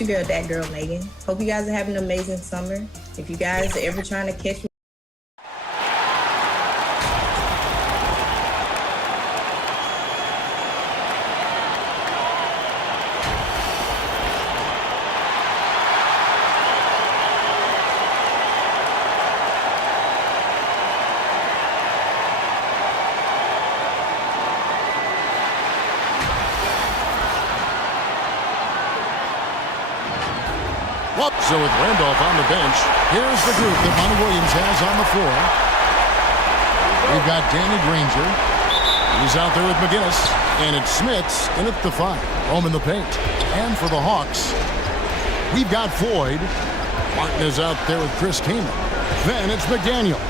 Your girl, that girl Megan. Hope you guys are having an amazing summer. If you guys are ever trying to catch me, So with Randolph on the bench, here's the group that Monty Williams has on the floor. We've got Danny Granger. He's out there with McGinnis. And it's Smits in at the 5. Home in the paint. And for the Hawks, we've got Floyd. Martin is out there with Chris Kaman. Then it's McDaniel.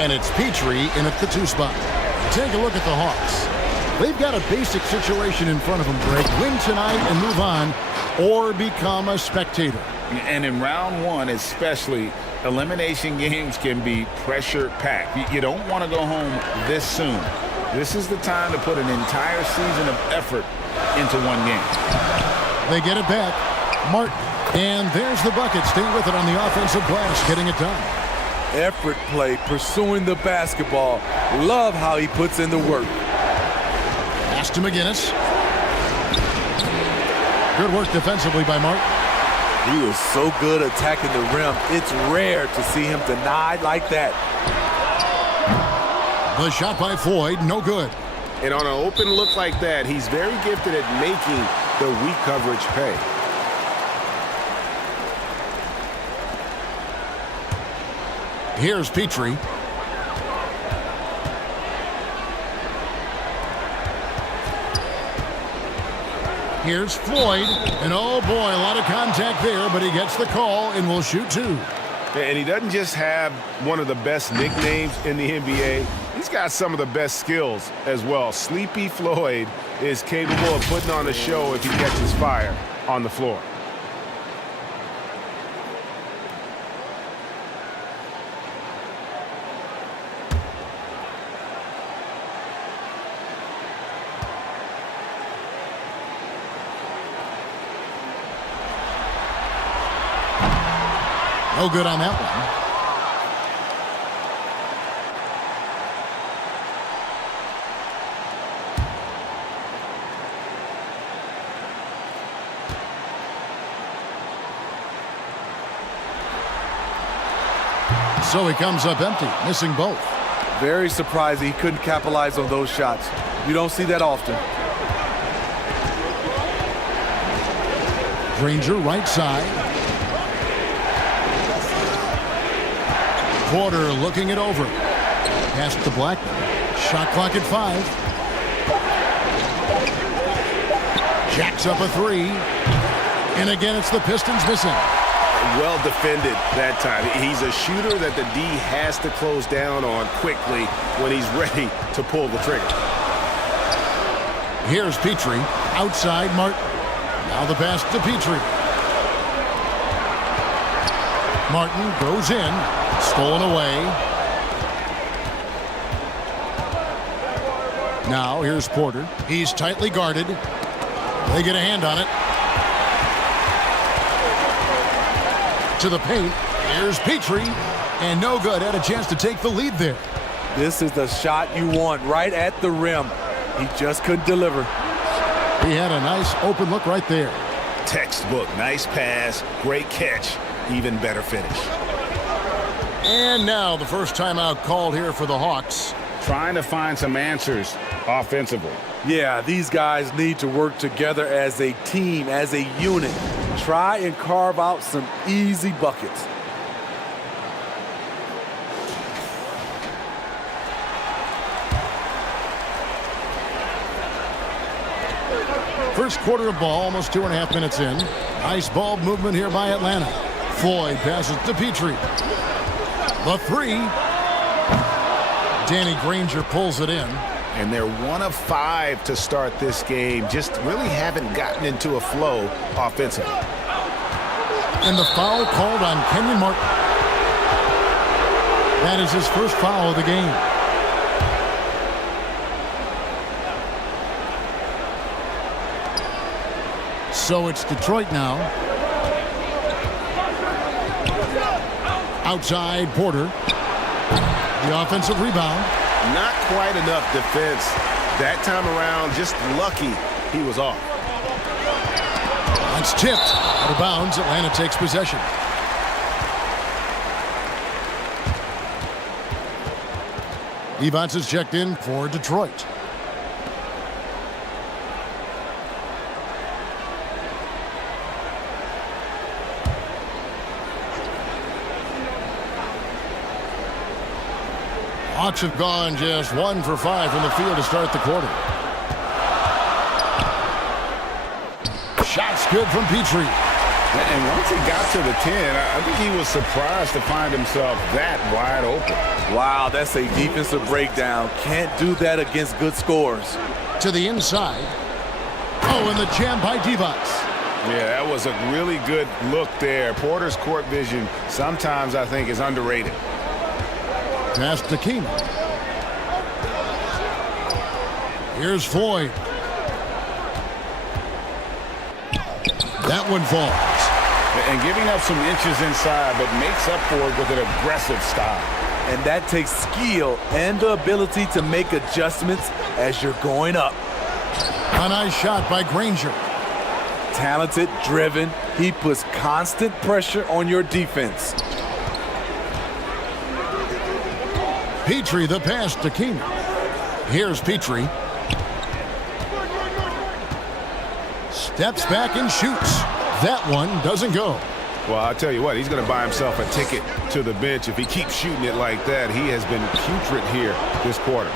And it's Petrie in at the 2 spot. Take a look at the Hawks. They've got a basic situation in front of them, Greg. Win tonight and move on, or become a spectator. And in round 1 especially, elimination games can be pressure-packed. You don't want to go home this soon. This is the time to put an entire season of effort into one game. They get it back. Martin. And there's the bucket. Stay with it on the offensive glass, getting it done. Effort play, pursuing the basketball. Love how he puts in the work. Pass to McGinnis. Good work defensively by Martin. He is so good attacking the rim. It's rare to see him denied like that. The shot by Floyd, no good. And on an open look like that, he's very gifted at making the weak coverage pay. Here's Petrie. Here's Floyd. And oh boy, a lot of contact there, but he gets the call and will shoot 2. And he doesn't just have one of the best nicknames in the NBA. He's got some of the best skills as well. Sleepy Floyd is capable of putting on a show if he catches fire on the floor. No good on that one. So he comes up empty, missing both. Very surprised he couldn't capitalize on those shots. You don't see that often. Granger right side. Porter looking it over. Pass to Blackman. Shot clock at 5. Jacks up a 3. And again, it's the Pistons missing. Well defended that time. He's a shooter that the D has to close down on quickly when he's ready to pull the trigger. Here's Petrie. Outside Martin. Now the pass to Petrie. Martin goes in. Stolen away. Now here's Porter. He's tightly guarded. They get a hand on it. To the paint. Here's Petrie. And no good. Had a chance to take the lead there. This is the shot you want right at the rim. He just couldn't deliver. He had a nice open look right there. Textbook. Nice pass. Great catch. Even better finish. And now the first timeout called here for the Hawks. Trying to find some answers offensively. Yeah, these guys need to work together as a team, as a unit. Try and carve out some easy buckets. First quarter of ball, almost 2.5 minutes in. Nice ball movement here by Atlanta. Floyd passes to Petrie. The 3. Danny Granger pulls it in. And they're 1 of 5 to start this game. Just really haven't gotten into a flow offensively. And the foul called on Kenyon Martin. That is his first foul of the game. So it's Detroit now. Outside Porter. The offensive rebound. Not quite enough defense that time around. Just lucky he was off. It's tipped. Out of bounds. Atlanta takes possession. Evans is checked in for Detroit. Hawks have gone just 1 for 5 from the field to start the quarter. Shots good from Petrie. And once he got to the 10, I think he was surprised to find himself that wide open. Wow, that's a defensive breakdown. Can't do that against good scores. To the inside. Oh, and the jam by Divac. Yeah, that was a really good look there. Porter's court vision sometimes, I think, is underrated. Pass to King. Here's Floyd. That one falls. And giving up some inches inside, but makes up for it with an aggressive style. And that takes skill and the ability to make adjustments as you're going up. A nice shot by Granger. Talented, driven. He puts constant pressure on your defense. Petrie the pass to King. Here's Petrie. Steps back and shoots. That one doesn't go. Well, I'll tell you what, he's going to buy himself a ticket to the bench. If he keeps shooting it like that, he has been putrid here this quarter.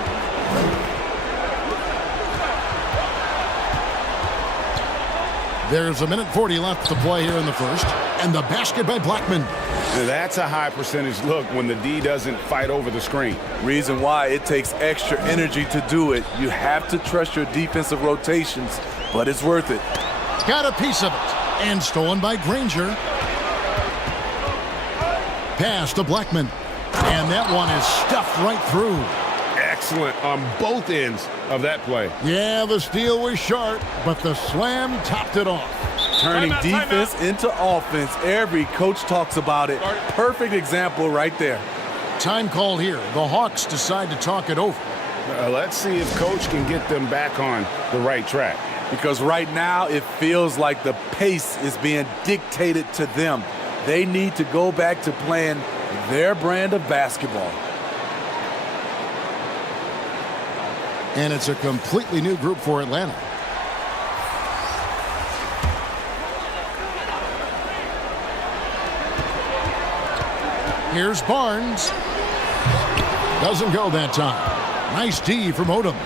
There's 1:40 left to play here in the first. And the basket by Blackman. That's a high percentage look when the D doesn't fight over the screen. Reason why it takes extra energy to do it. You have to trust your defensive rotations, but it's worth it. Got a piece of it. And stolen by Granger. Pass to Blackman. And that one is stuffed right through. Excellent on both ends of that play. Yeah, the steal was sharp, but the slam topped it off. Turning defense into offense. Every coach talks about it. Perfect example right there. Time call here. The Hawks decide to talk it over. Let's see if Coach can get them back on the right track. Because right now it feels like the pace is being dictated to them. They need to go back to playing their brand of basketball. And it's a completely new group for Atlanta. Here's Barnes. Doesn't go that time. Nice D from Odom.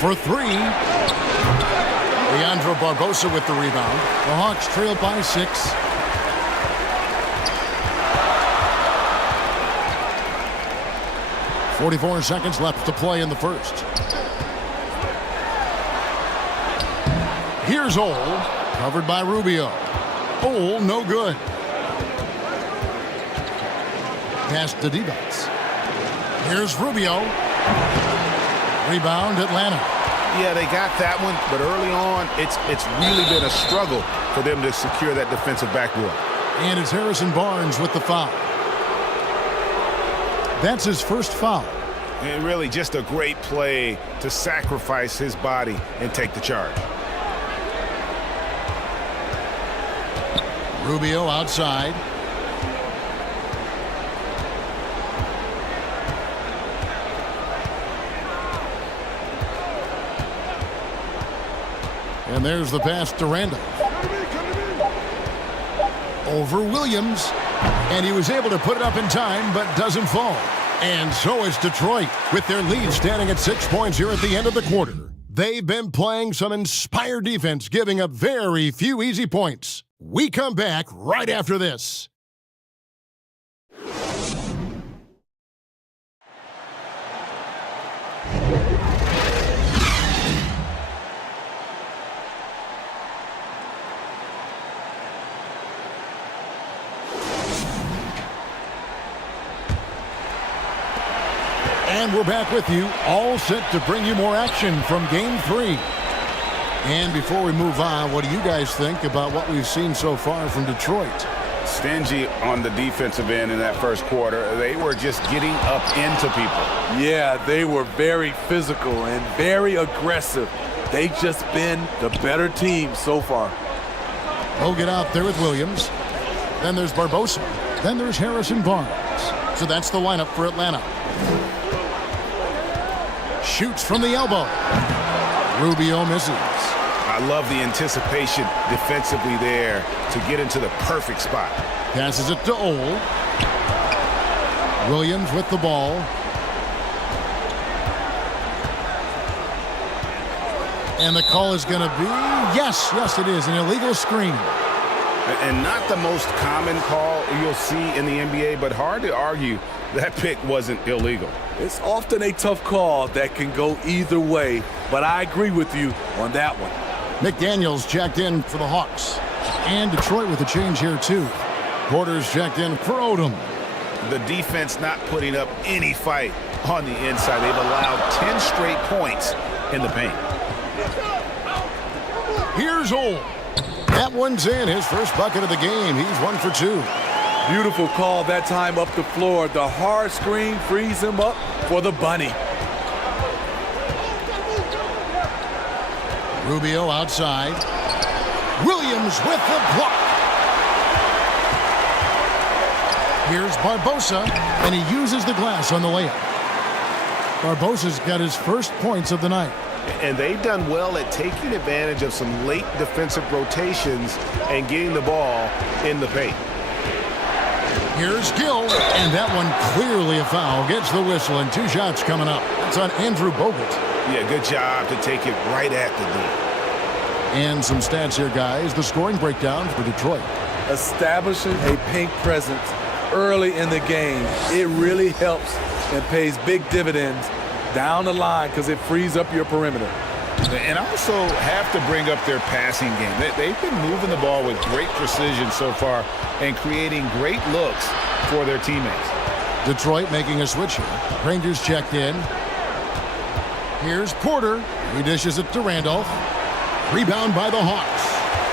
For three. Leandro Barbosa with the rebound. The Hawks trail by 6. .44 seconds left to play in the first. Here's Ole, covered by Rubio. Ole, no good. Pass to Divac. Here's Rubio. Rebound, Atlanta. Yeah, they got that one, but early on, it's really been a struggle for them to secure that defensive backboard. And it's Harrison Barnes with the foul. That's his first foul. And really just a great play to sacrifice his body and take the charge. Rubio outside. And there's the pass to Randall. Over Williams. And he was able to put it up in time, but doesn't fall. And so is Detroit, with their lead standing at 6 points here at the end of the quarter. They've been playing some inspired defense, giving up very few easy points. We come back right after this. And we're back with you, all set to bring you more action from Game 3. And before we move on, what do you guys think about what we've seen so far from Detroit? Stingy on the defensive end in that first quarter. They were just getting up into people. Yeah, they were very physical and very aggressive. They've just been the better team so far. They'll get out there with Williams. Then there's Barbosa. Then there's Harrison Barnes. So that's the lineup for Atlanta. Shoots from the elbow. Rubio misses. I love the anticipation defensively there to get into the perfect spot. Passes it to Ole. Williams with the ball. And the call is going to be, yes, it is, an illegal screen. And not the most common call you'll see in the NBA, but hard to argue that pick wasn't illegal. It's often a tough call that can go either way, but I agree with you on that one. McDaniels checked in for the Hawks. And Detroit with a change here, too. Porter's checked in for Odom. The defense not putting up any fight on the inside. They've allowed 10 straight points in the paint. Here's Ole. That one's in, his first bucket of the game. He's 1 for 2. Beautiful call that time up the floor. The hard screen frees him up for the bunny. Rubio outside. Williams with the block. Here's Barbosa, and he uses the glass on the layup. Barbosa's got his first points of the night. And they've done well at taking advantage of some late defensive rotations and getting the ball in the paint. Here's Gill, and that one clearly a foul. Gets the whistle, and 2 shots coming up. It's on Andrew Bogut. Yeah, good job to take it right at the D. And some stats here, guys. The scoring breakdown for Detroit. Establishing a pink presence early in the game, it really helps and pays big dividends down the line because it frees up your perimeter. And I also have to bring up their passing game. They've been moving the ball with great precision so far and creating great looks for their teammates. Detroit making a switch here. Rangers checked in. Here's Porter. He dishes it to Randolph. Rebound by the Hawks.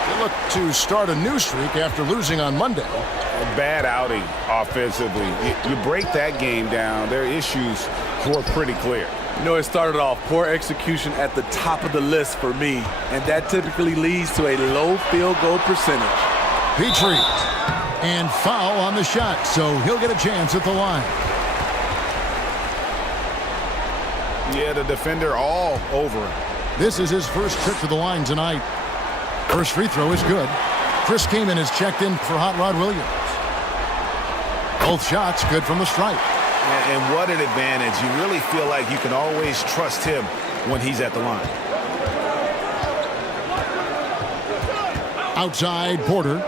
They look to start a new streak after losing on Monday. A bad outing offensively. You break that game down, their issues were pretty clear. You know, it started off poor execution at the top of the list for me, and that typically leads to a low field goal percentage. Petrie. And foul on the shot, so he'll get a chance at the line. Yeah, the defender all over him. This is his first trip to the line tonight. First free throw is good. Chris Kaman is checked in for Hot Rod Williams. Both shots good from the stripe. And what an advantage. You really feel like you can always trust him when he's at the line. Outside Porter.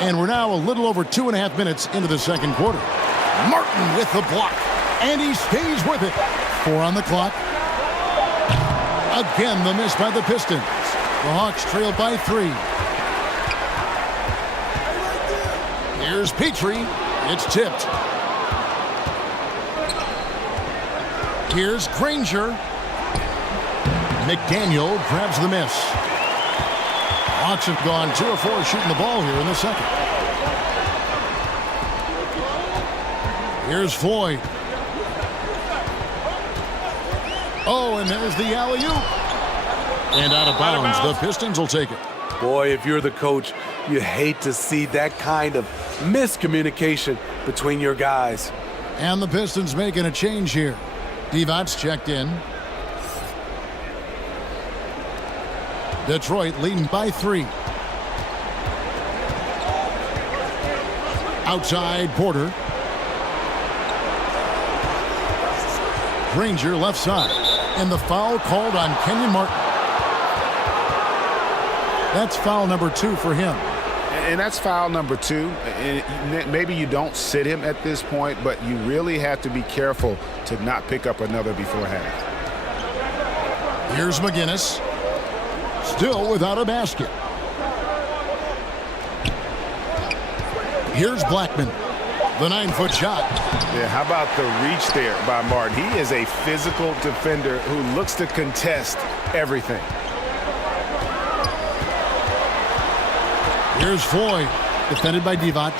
And we're now a little over 2.5 minutes into the second quarter. Martin with the block. And he stays with it. 4 on the clock. Again, the miss by the Pistons. The Hawks trail by 3. Here's Petrie. It's tipped. Here's Granger. McDaniel grabs the miss. Hawks have gone 2 of 4 shooting the ball here in the second. Here's Floyd. Oh, and there's the alley-oop. And out of bounds. The Pistons will take it. Boy, if you're the coach, you hate to see that kind of miscommunication between your guys. And the Pistons making a change here. Divot's checked in. Detroit leading by 3. Outside Porter. Granger left side. And the foul called on Kenyon Martin. That's foul number 2 for him. And that's foul number 2. And maybe you don't sit him at this point, but you really have to be careful to not pick up another before half. Here's McGinnis. Still without a basket. Here's Blackman. The 9-foot shot. Yeah, how about the reach there by Martin? He is a physical defender who looks to contest everything. Here's Floyd, defended by Divac.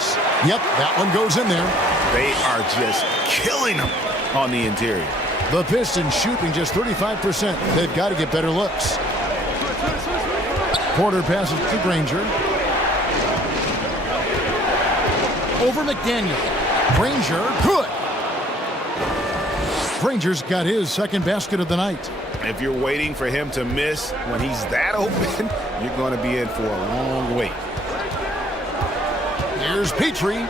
Yep, that one goes in there. They are just killing him on the interior. The Pistons shooting just 35%. They've got to get better looks. Porter passes to Granger. Over McDaniel. Granger, good. Granger's got his second basket of the night. If you're waiting for him to miss when he's that open, you're going to be in for a long wait. Here's Petrie.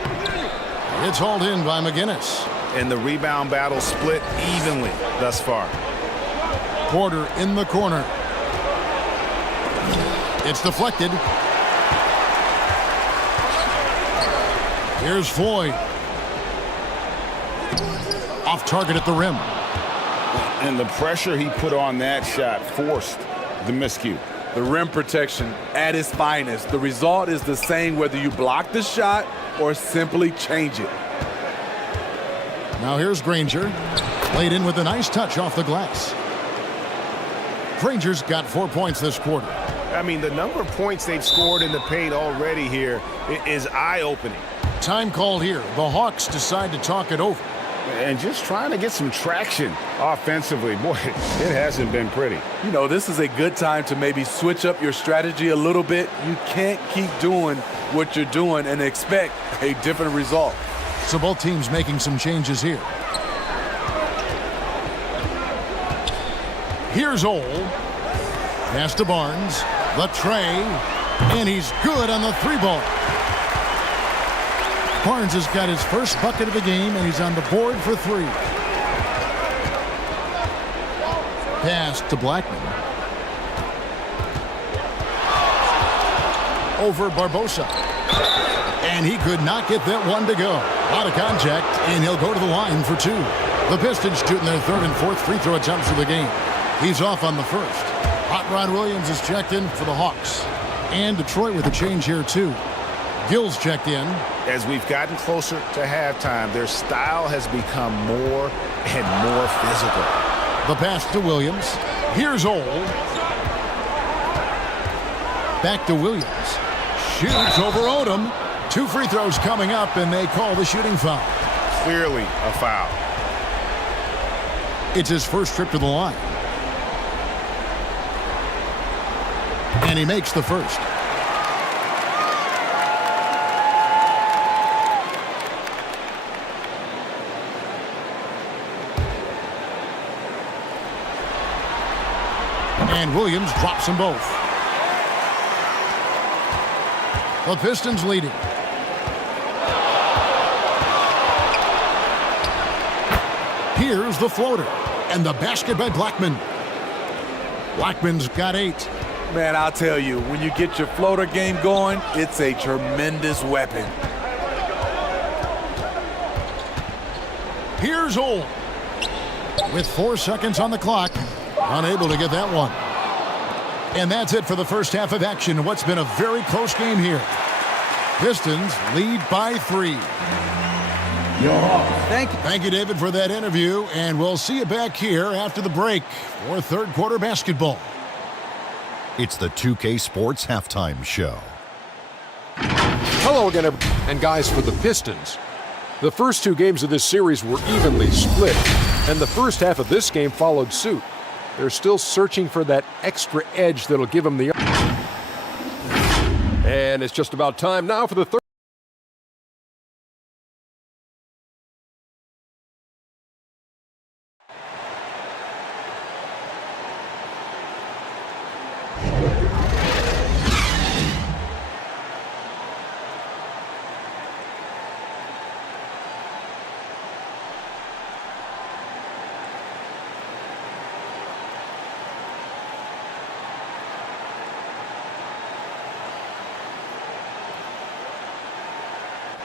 It's hauled in by McGinnis. And the rebound battle split evenly thus far. Porter in the corner. It's deflected. Here's Floyd. Off target at the rim. And the pressure he put on that shot forced the miscue. The rim protection at its finest. The result is the same whether you block the shot or simply change it. Now here's Granger. Laid in with a nice touch off the glass. Granger's got 4 points this quarter. I mean, the number of points they've scored in the paint already here is eye-opening. Time called here. The Hawks decide to talk it over. And just trying to get some traction offensively. Boy, it hasn't been pretty. You know, this is a good time to maybe switch up your strategy a little bit. You can't keep doing what you're doing and expect a different result. So both teams making some changes here. Here's Ole. Pass to Barnes. The tray. And he's good on the 3-ball. Barnes has got his first bucket of the game, and he's on the board for 3. Pass to Blackman. Over Barbosa. And he could not get that one to go. Out of contact, and he'll go to the line for 2. The Pistons shooting their 3rd and 4th free throw attempts of the game. He's off on the first. Hot Rod Williams is checked in for the Hawks. And Detroit with a change here, too. Gill's checked in. As we've gotten closer to halftime, their style has become more and more physical. The pass to Williams. Here's Old. Back to Williams. Shoots over Odom. 2 free throws coming up, and they call the shooting foul. Clearly a foul. It's his first trip to the line. And he makes the first. And Williams drops them both. The Pistons leading. Here's the floater. And the basket by Blackman. Blackman's got 8. Man, I'll tell you, when you get your floater game going, it's a tremendous weapon. Here's Old. With 4 seconds on the clock. Unable to get that one. And that's it for the first half of action in what's been a very close game here. Pistons lead by 3. Thank you, David, for that interview. And we'll see you back here after the break for 3rd quarter basketball. It's the 2K Sports Halftime Show. Hello again, and guys, for the Pistons. The first 2 games of this series were evenly split, and the first half of this game followed suit. They're still searching for that extra edge that'll give them the... And it's just about time now for the third.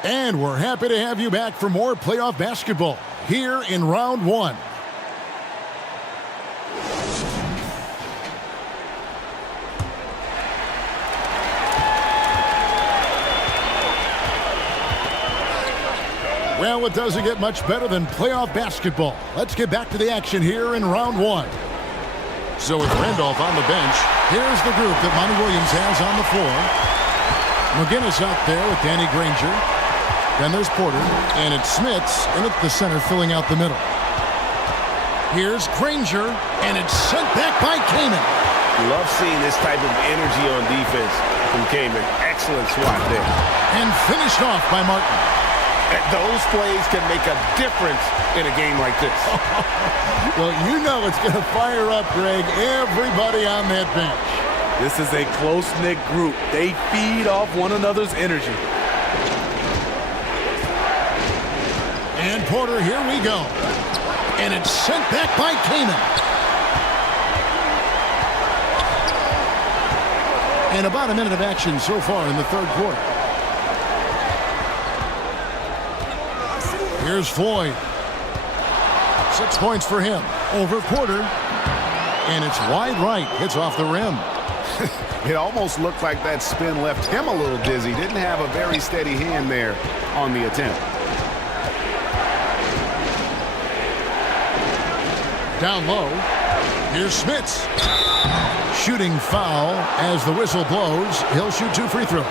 And we're happy to have you back for more playoff basketball here in round 1. Well, it doesn't get much better than playoff basketball. Let's get back to the action here in round 1. So with Randolph on the bench, here's the group that Monty Williams has on the floor. McGinnis out there with Danny Granger. Then there's Porter, and it's Smits in at the center filling out the middle. Here's Granger, and it's sent back by Kaman. Love seeing this type of energy on defense from Kaman. Excellent swat there. And finished off by Martin. Those plays can make a difference in a game like this. Well, you know it's going to fire up, Greg, everybody on that bench. This is a close-knit group. They feed off one another's energy. And Porter, here we go. And it's sent back by Kaman. And about a minute of action so far in the 3rd quarter. Here's Floyd. 6 points for him. Over Porter. And it's wide right. Hits off the rim. It almost looked like that spin left him a little dizzy. Didn't have a very steady hand there on the attempt. Down low. Here's Smits. Shooting foul as the whistle blows. He'll shoot 2 free throws.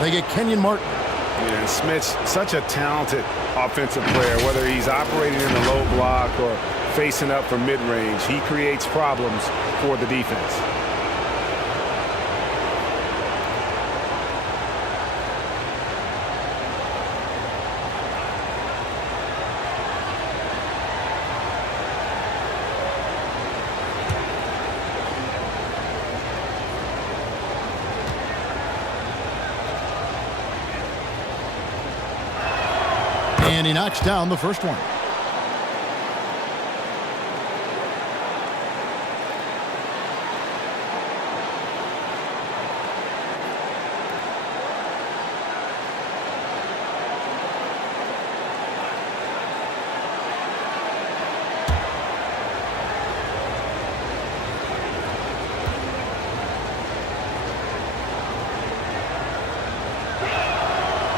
They get Kenyon Martin. Yeah, Smits, such a talented offensive player, whether he's operating in the low block or facing up from mid-range. He creates problems for the defense. And he knocks down the first one.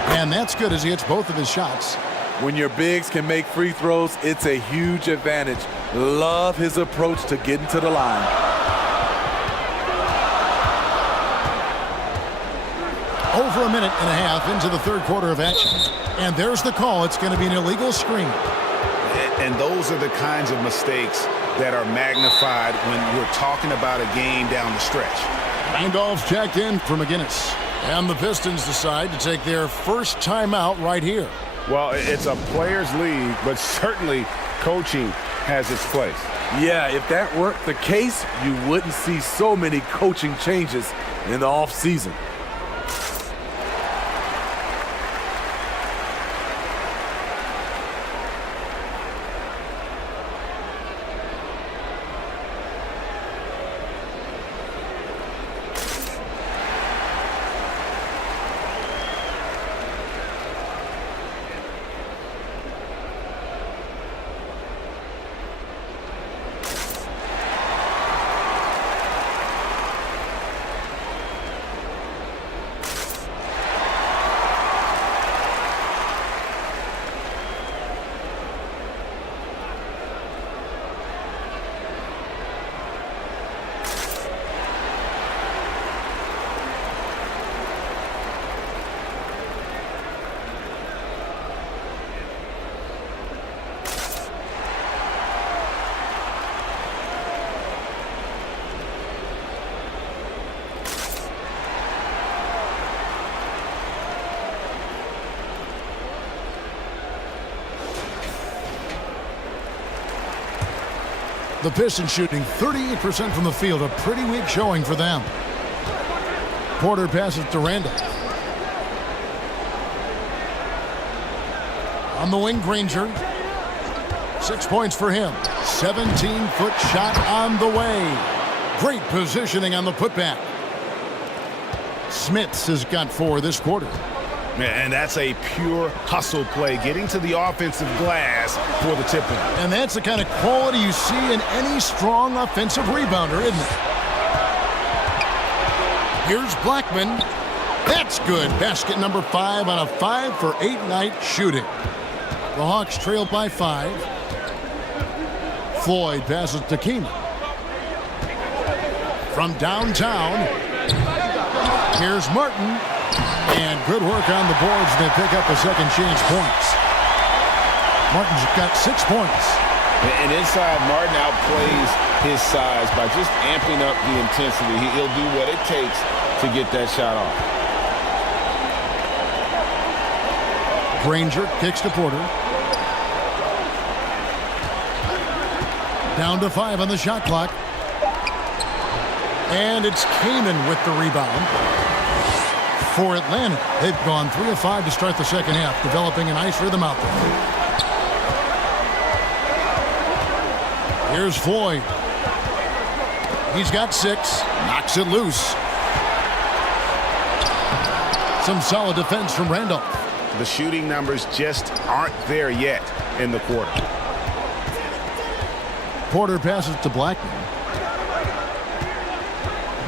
And that's good as he hits both of his shots. When your bigs can make free throws, it's a huge advantage. Love his approach to getting to the line. Over a minute and a half into the third quarter of action. And there's the call. It's going to be an illegal screen. And those are the kinds of mistakes that are magnified when we're talking about a game down the stretch. Randolph's checked in for McGinnis. And the Pistons decide to take their first timeout right here. Well, it's a players' league, but certainly coaching has its place. Yeah, if that weren't the case, you wouldn't see so many coaching changes in the offseason. The Pistons shooting 38% from the field, a pretty weak showing for them. Porter passes to Randolph. On the wing, Granger. 6 points for him. 17-foot shot on the way. Great positioning on the putback. Smits has got 4 this quarter. And that's a pure hustle play, getting to the offensive glass for the tip-in. And that's the kind of quality you see in any strong offensive rebounder, isn't it? Here's Blackman. That's good. Basket number 5 on a 5-for-8 night shooting. The Hawks trail by 5. Floyd passes to Keenan. From downtown, here's Martin. And good work on the boards. They pick up a second chance points. Martin's got 6 points. And inside, Martin outplays his size by just amping up the intensity. He'll do what it takes to get that shot off. Granger kicks to Porter. Down to 5 on the shot clock. And it's Kaman with the rebound. For Atlanta, they've gone 3 of 5 to start the second half, developing a nice rhythm out there. Here's Floyd. He's got 6, knocks it loose. Some solid defense from Randolph. The shooting numbers just aren't there yet in the quarter. Porter passes to Blackman.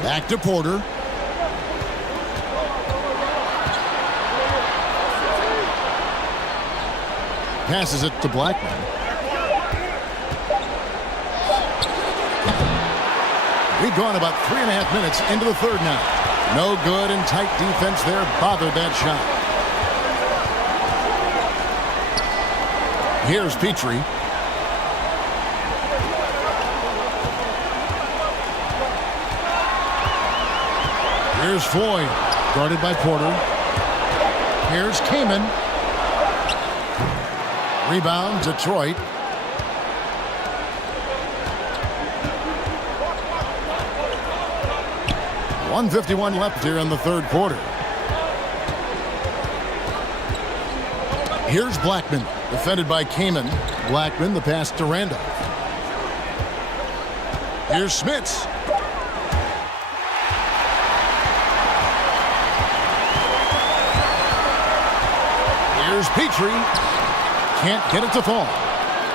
Back to Porter. Passes it to Blackman. We've gone about 3.5 minutes into the third now. No good, and tight defense there bothered that shot. Here's Petrie. Here's Floyd, guarded by Porter. Here's Kaman. Rebound, Detroit. .151 left here in the third quarter. Here's Blackman, defended by Kamen. Blackman, the pass to Randolph. Here's Smits. Here's Petrie. Can't get it to fall.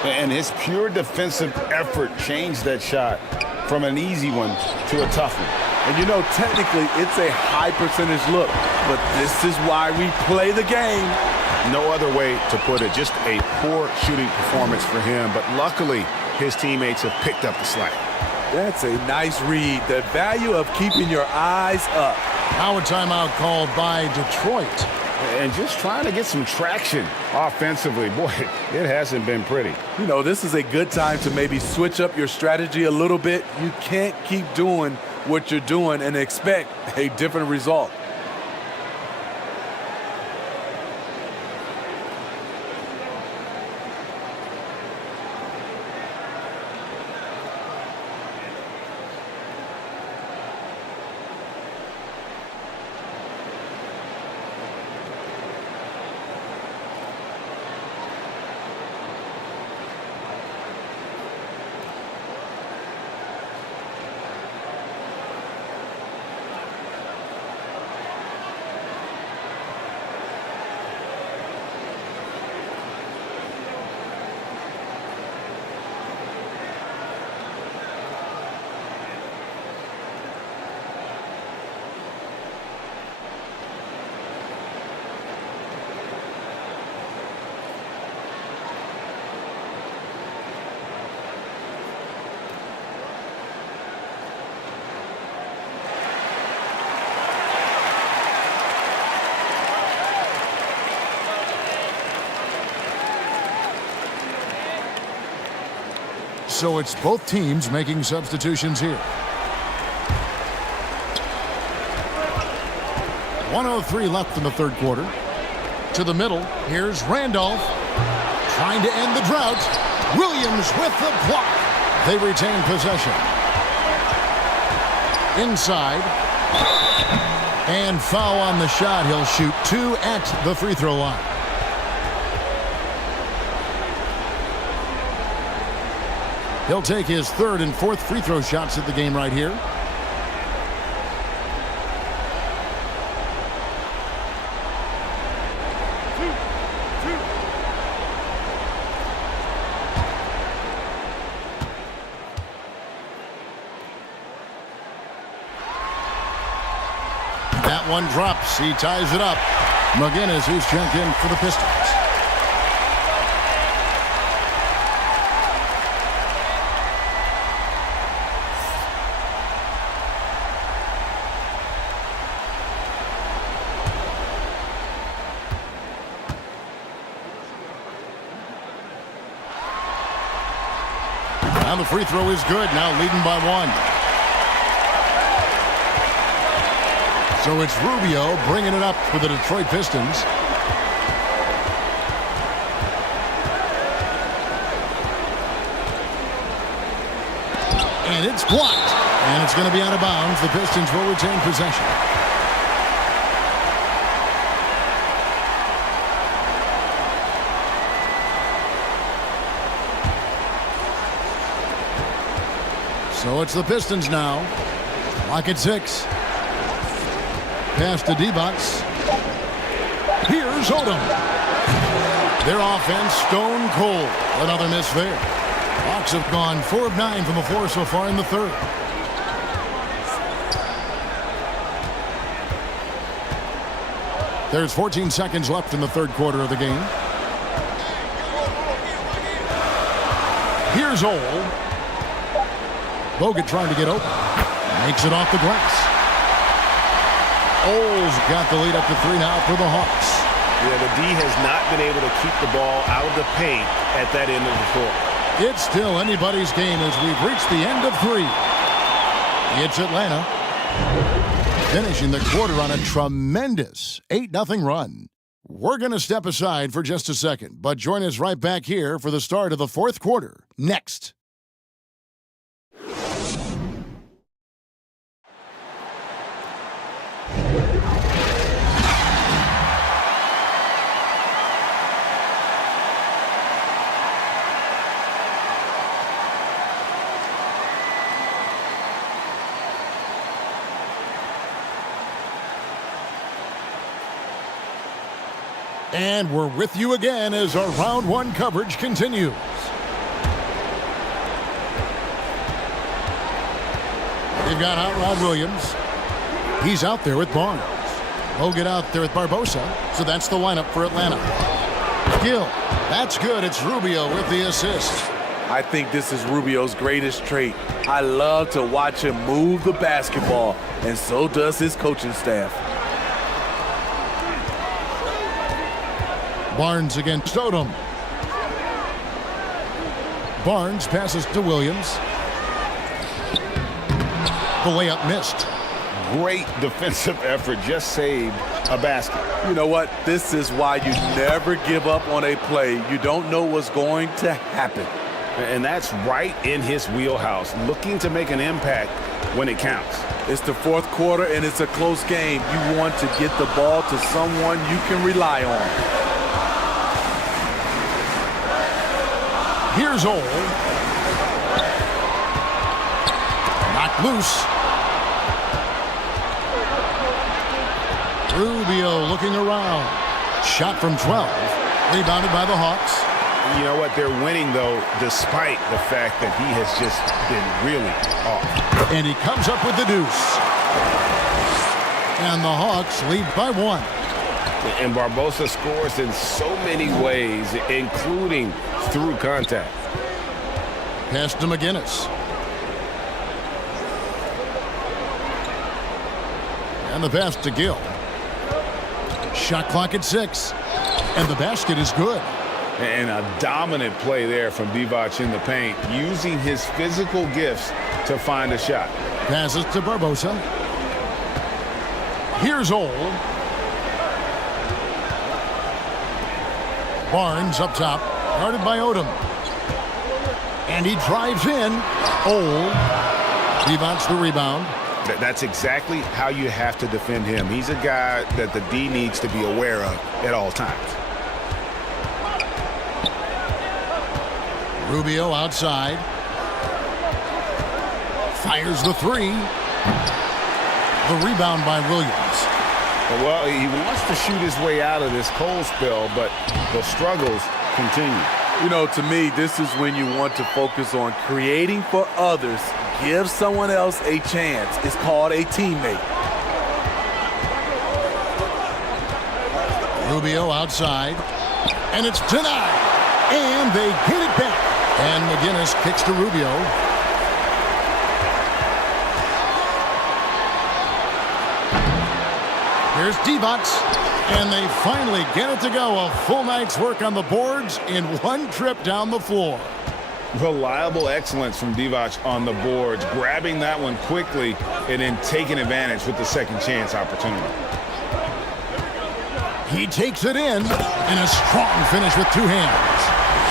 And his pure defensive effort changed that shot from an easy one to a tough one. And you know, technically, it's a high percentage look, but this is why we play the game. No other way to put it. Just a poor shooting performance for him, but luckily his teammates have picked up the slack. That's a nice read. The value of keeping your eyes up. Now a timeout called by Detroit. And just trying to get some traction offensively. Boy, it hasn't been pretty. You know, this is a good time to maybe switch up your strategy a little bit. You can't keep doing what you're doing and expect a different result. So it's both teams making substitutions here. 1:03 left in the third quarter. To the middle, here's Randolph. Trying to end the drought. Williams with the block. They retain possession. Inside. And foul on the shot. He'll shoot 2 at the free throw line. He'll take his third and fourth free throw shots at the game right here. That one drops. He ties it up. McGinnis, who's checked in for the Pistons. And the free throw is good. Now leading by 1. So it's Rubio bringing it up for the Detroit Pistons. And it's blocked. And it's going to be out of bounds. The Pistons will retain possession. So it's the Pistons now. Lock at 6. Pass to D-Box. Here's Odom. Their offense stone cold. Another miss there. Hawks have gone 4 of 9 from the floor so far in the third. There's 14 seconds left in the third quarter of the game. Here's Ole. Bogut trying to get open. Makes it off the glass. Ole's got the lead up to 3 now for the Hawks. Yeah, the D has not been able to keep the ball out of the paint at that end of the court. It's still anybody's game as we've reached the end of 3. It's Atlanta. Finishing the quarter on a tremendous 8-0 run. We're going to step aside for just a second, but join us right back here for the start of the fourth quarter. Next. And we're with you again as our round one coverage continues. They've got Hot Rod Williams. He's out there with Barnes. He'll get out there with Barbosa. So that's the lineup for Atlanta. Gill. That's good. It's Rubio with the assist. I think this is Rubio's greatest trait. I love to watch him move the basketball, and so does his coaching staff. Barnes against Odom. Barnes passes to Williams. The layup missed. Great defensive effort, just saved a basket. You know what? This is why you never give up on a play. You don't know what's going to happen. And that's right in his wheelhouse, looking to make an impact when it counts. It's the fourth quarter, and it's a close game. You want to get the ball to someone you can rely on. Here's Ole. Knocked loose. Rubio looking around. Shot from 12. Rebounded by the Hawks. You know what? They're winning, though, despite the fact that he has just been really off. And he comes up with the deuce. And the Hawks lead by 1. And Barbosa scores in so many ways, including through contact. Pass to McGinnis. And the pass to Gill. Shot clock at 6. And the basket is good. And a dominant play there from Divac in the paint, using his physical gifts to find a shot. Passes to Barbosa. Here's Ole. Barnes up top, guarded by Odom. And he drives in. Ole. Divac the rebound. That's exactly how you have to defend him. He's a guy that the D needs to be aware of at all times. Rubio outside. Fires the 3. The rebound by Williams. Well, he wants to shoot his way out of this cold spell, but the struggles continue. You know, to me, this is when you want to focus on creating for others. Give someone else a chance. It's called a teammate. Rubio outside. And it's denied. And they get it back. And McGinnis kicks to Rubio. Here's Divac. And they finally get it to go. A full night's work on the boards in one trip down the floor. Reliable excellence from Divac on the boards, grabbing that one quickly and then taking advantage with the second chance opportunity. He takes it in, and a strong finish with 2 hands.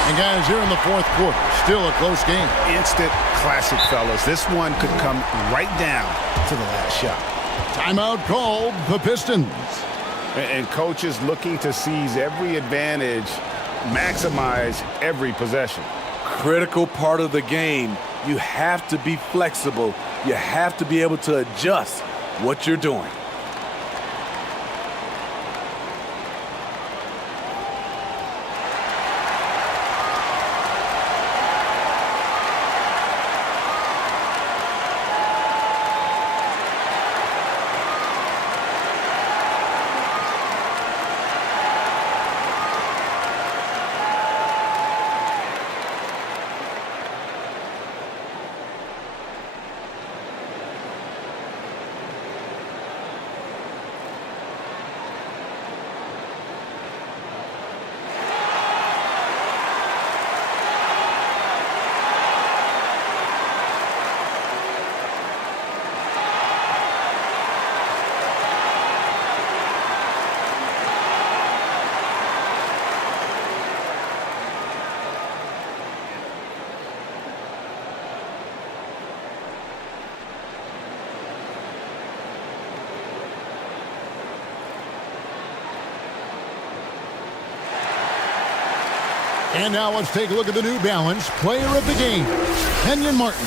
And guys, here in the fourth quarter, still a close game. Instant classic, fellas. This one could come right down to the last shot. Timeout called, the Pistons. And coaches looking to seize every advantage, maximize every possession. Critical part of the game. You have to be flexible. You have to be able to adjust what you're doing. And now let's take a look at the New Balance player of the game, Kenyon Martin.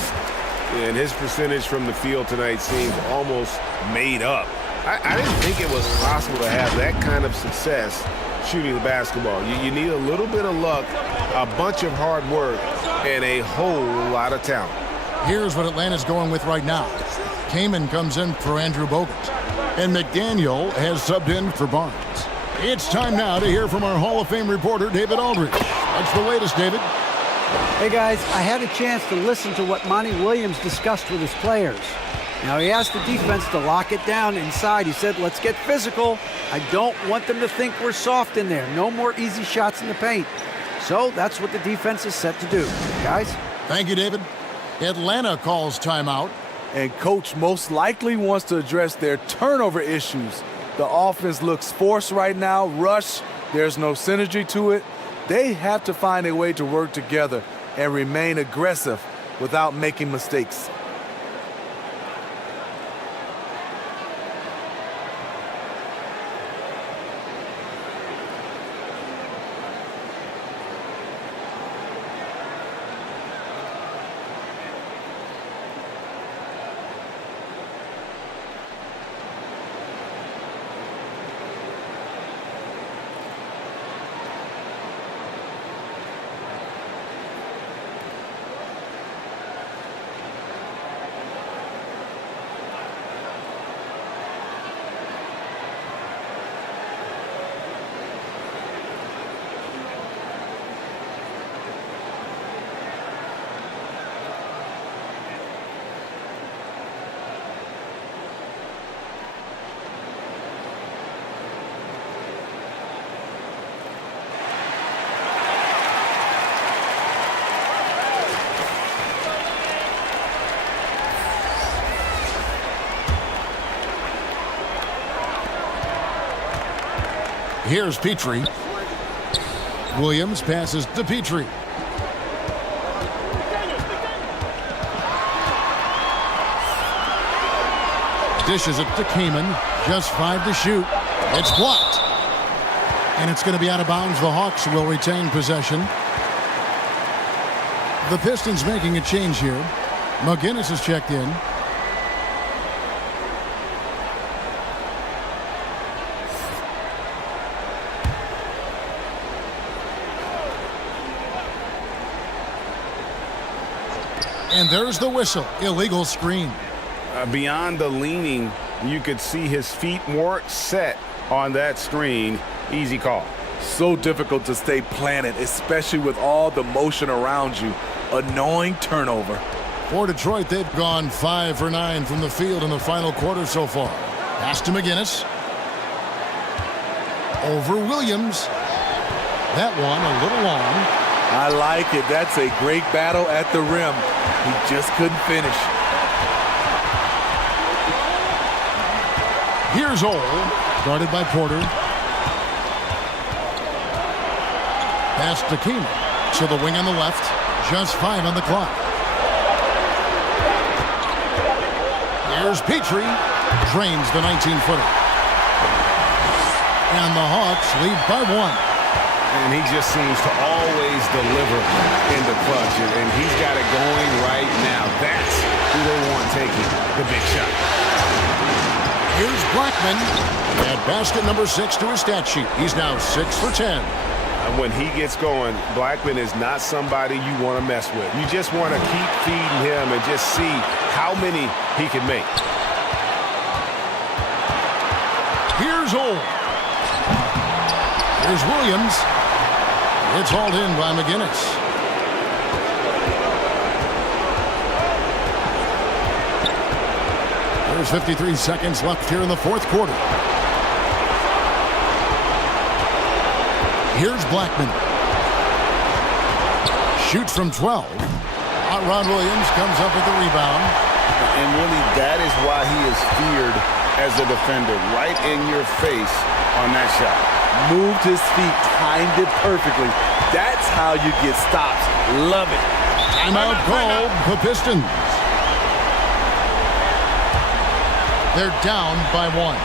And his percentage from the field tonight seems almost made up. I didn't think it was possible to have that kind of success shooting the basketball. You need a little bit of luck, a bunch of hard work, and a whole lot of talent. Here's what Atlanta's going with right now. Kamen comes in for Andrew Bogut, and McDaniel has subbed in for Barnes. It's time now to hear from our Hall of Fame reporter, David Aldridge. What's the latest, David? Hey, guys, I had a chance to listen to what Monty Williams discussed with his players. Now, he asked the defense to lock it down inside. He said, let's get physical. I don't want them to think we're soft in there. No more easy shots in the paint. So that's what the defense is set to do. Guys? Thank you, David. Atlanta calls timeout. And coach most likely wants to address their turnover issues. The offense looks forced right now, rush. There's no synergy to it. They have to find a way to work together and remain aggressive without making mistakes. Here's Petrie. Williams passes to Petrie. Dishes it to Kamen. Just 5 to shoot. It's blocked. And it's going to be out of bounds. The Hawks will retain possession. The Pistons making a change here. McGinnis has checked in. And there's the whistle. Illegal screen. Beyond the leaning, you could see his feet more set on that screen. Easy call. So difficult to stay planted, especially with all the motion around you. Annoying turnover. For Detroit, they've gone 5 for 9 from the field in the final quarter so far. Pass to McGinnis. Over Williams. That one a little long. I like it. That's a great battle at the rim. He just couldn't finish. Here's Ole, guarded by Porter. Pass to Kamen. To the wing on the left. Just 5 on the clock. Here's Petrie. Drains the 19-footer. And the Hawks lead by 1. And he just seems to always deliver in the clutch. And he's got it going right now. That's who they want taking the big shot. Here's Blackman. Add basket number 6 to his stat sheet. He's now 6 for 10. And when he gets going, Blackman is not somebody you want to mess with. You just want to keep feeding him and just see how many he can make. Here's Ole. Here's Williams. It's hauled in by McGinnis. There's 53 seconds left here in the fourth quarter. Here's Blackman. Shoots from 12. Ron Williams comes up with the rebound. And really, that is why he is feared as a defender. Right in your face on that shot. Moved his feet, timed it perfectly. That's how you get stops. Love it. Timeout called the Pistons. They're down by 1.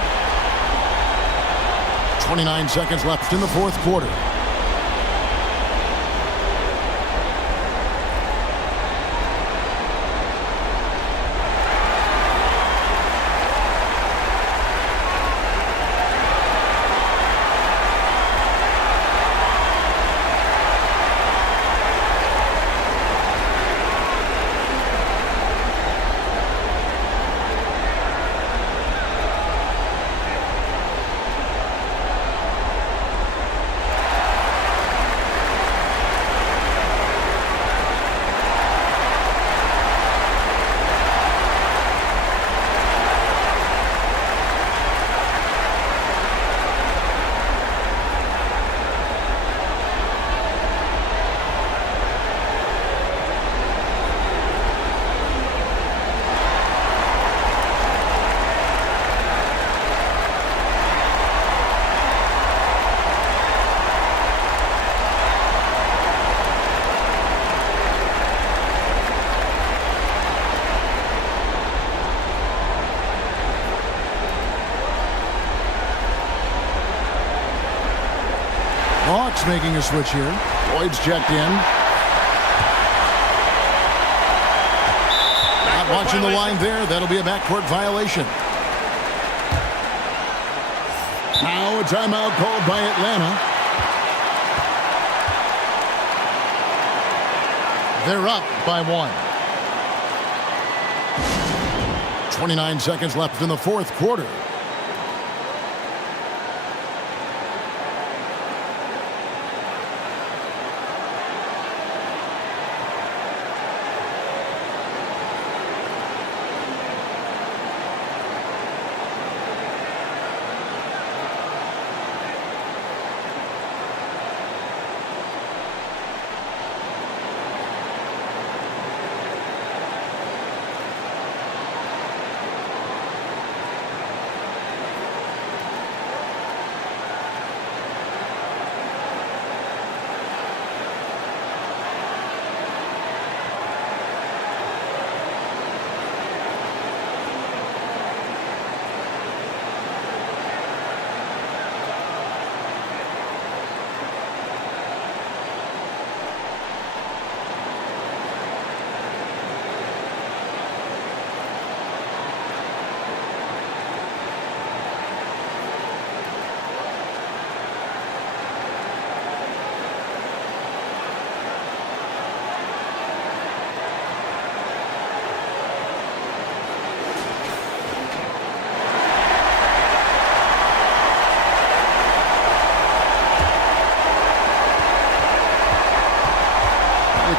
29 seconds left in the fourth quarter. Bucks making a switch here. Lloyd's checked in. Not watching the line there. That'll be a backcourt violation. Now a timeout called by Atlanta. They're up by 1. 29 seconds left in the fourth quarter.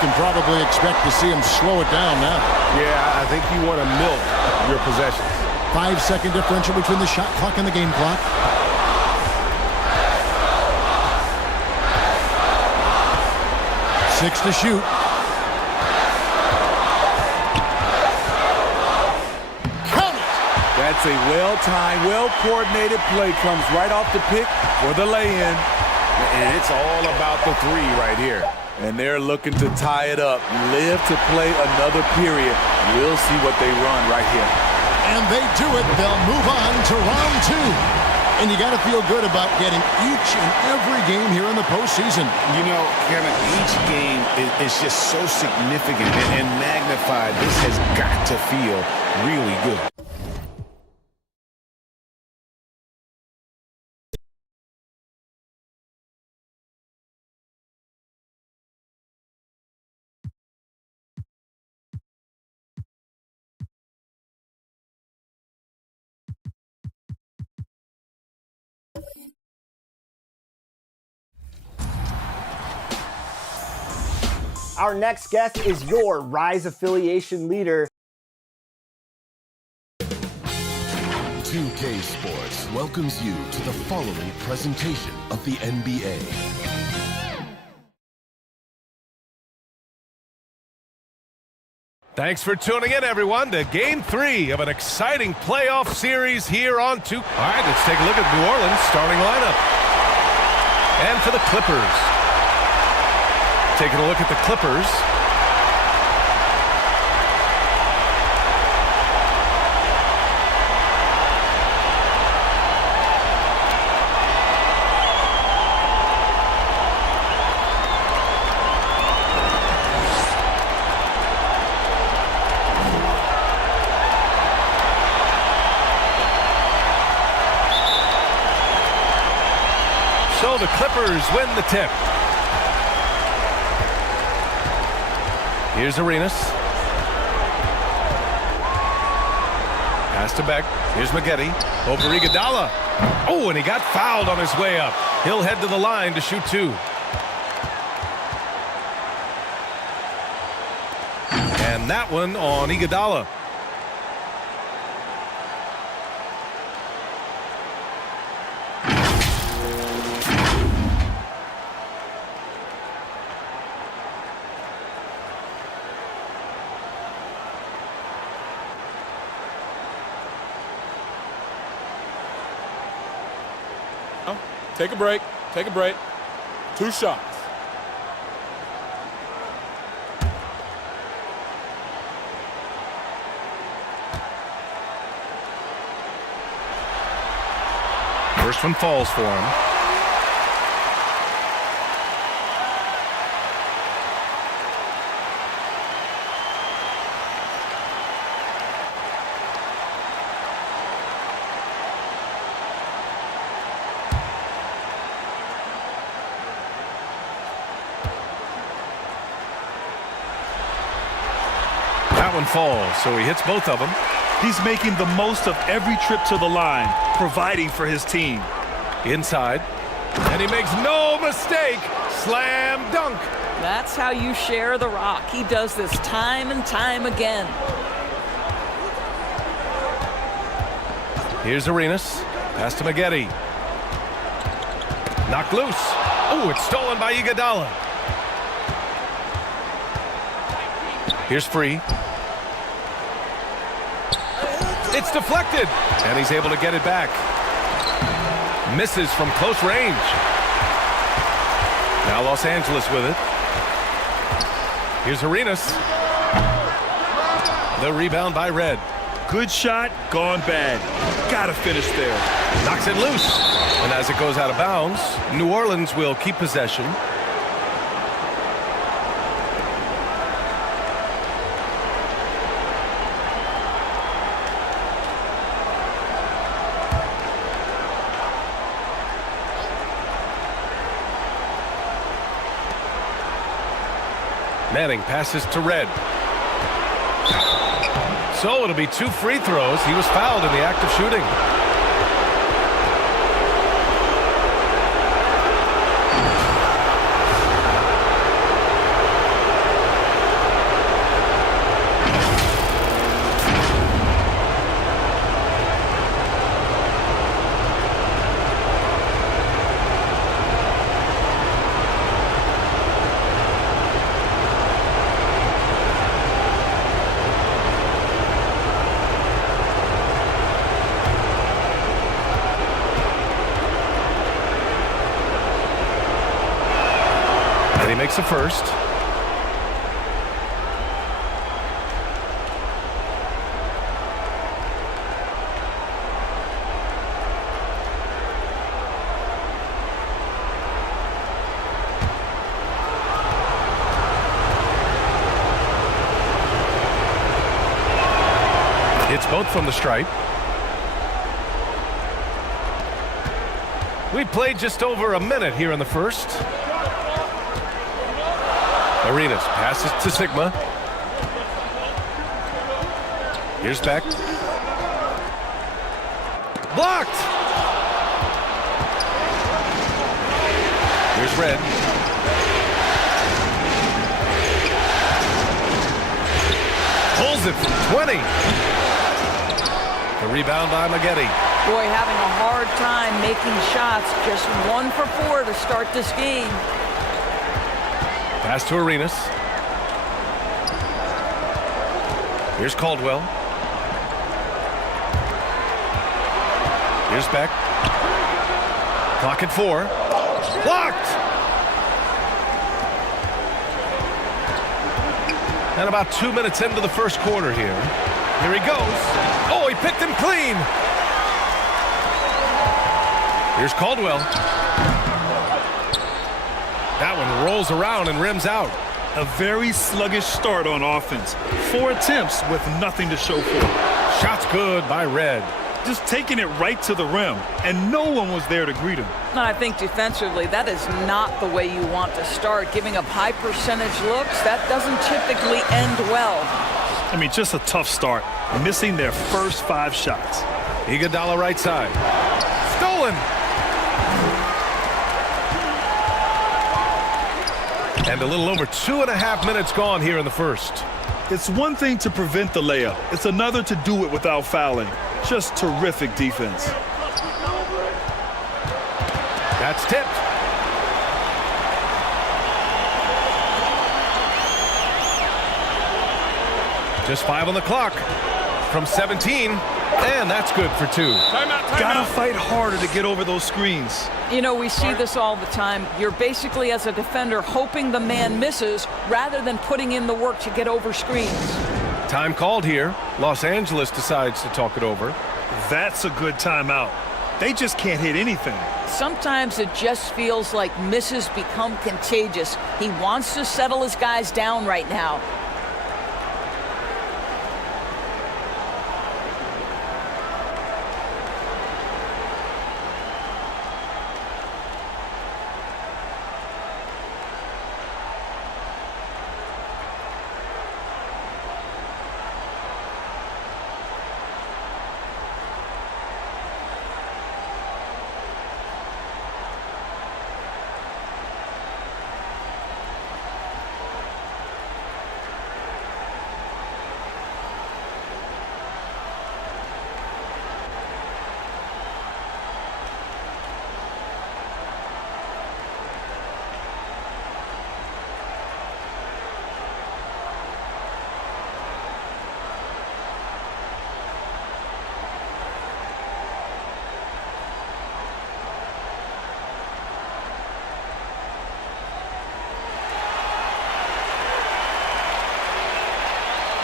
Can probably expect to see him slow it down now. Yeah, I think you want to milk your possessions. 5-second differential between the shot clock and the game clock. Six to shoot. Count it! That's a well-timed, well-coordinated play. Comes right off the pick for the lay-in. And it's all about the three right here. And they're looking to tie it up. Live to play another period. We'll see what they run right here. And they do it. They'll move on to round 2. And you got to feel good about getting each and every game here in the postseason. You know, Kevin, each game is just so significant and magnified. This has got to feel really good. Our next guest is your Rise affiliation leader. 2K Sports welcomes you to the following presentation of the NBA. Thanks for tuning in, everyone, to Game 3 of an exciting playoff series here on 2. All right, let's take a look at New Orleans' starting lineup. And for the Clippers. Taking a look at the Clippers. So the Clippers win the tip. Here's Arenas. Pass to Beck. Here's Maggette. Over Iguodala. Oh, and he got fouled on his way up. He'll head to the line to shoot 2. And that one on Iguodala. Take a break. Take a break. 2 shots. First one falls for him. that one falls, so he hits both of them. He's making the most of every trip to the line, providing for his team. Inside, and he makes no mistake. Slam dunk. That's how you share the rock. He does this time and time again. Here's Arenas. Pass to Maggette. Knocked loose. Oh, it's stolen by Iguodala. Here's Free. It's deflected, and he's able to get it back. Misses from close range. Now Los Angeles with it. Here's Arenas. The rebound by Red. Good shot, gone bad. Gotta finish there. Knocks it loose. And as it goes out of bounds, New Orleans will keep possession. Manning passes to Red. So it'll be 2 free throws. He was fouled in the act of shooting. Makes a first. It's both from the stripe. We played just over a minute here in the first. Arenas passes to Sigma. Here's Beck. Blocked! Here's Red. Pulls it from 20. The rebound by Maggette. Boy, having a hard time making shots. Just 1 for 4 to start this game. Pass to Arenas. Here's Caldwell. Here's Beck. Clock at 4. Blocked! And about 2 minutes into the first quarter here. Here he goes. Oh, he picked him clean. Here's Caldwell. That one rolls around and rims out. A very sluggish start on offense. 4 attempts with nothing to show for it. Shots good by Red. Just taking it right to the rim, and no one was there to greet him. And I think defensively, that is not the way you want to start. Giving up high percentage looks, that doesn't typically end well. I mean, just a tough start. Missing their first 5 shots. Iguodala right side. Stolen. And a little over 2.5 minutes gone here in the first. It's one thing to prevent the layup. It's another to do it without fouling. Just terrific defense. That's tipped. Just 5 on the clock from 17. And that's good for 2. Gotta fight harder to get over those screens. You know, we see this all the time. You're basically, as a defender, hoping the man misses rather than putting in the work to get over screens. Time called here. Los Angeles decides to talk it over. That's a good timeout. They just can't hit anything. Sometimes it just feels like misses become contagious. He wants to settle his guys down right now.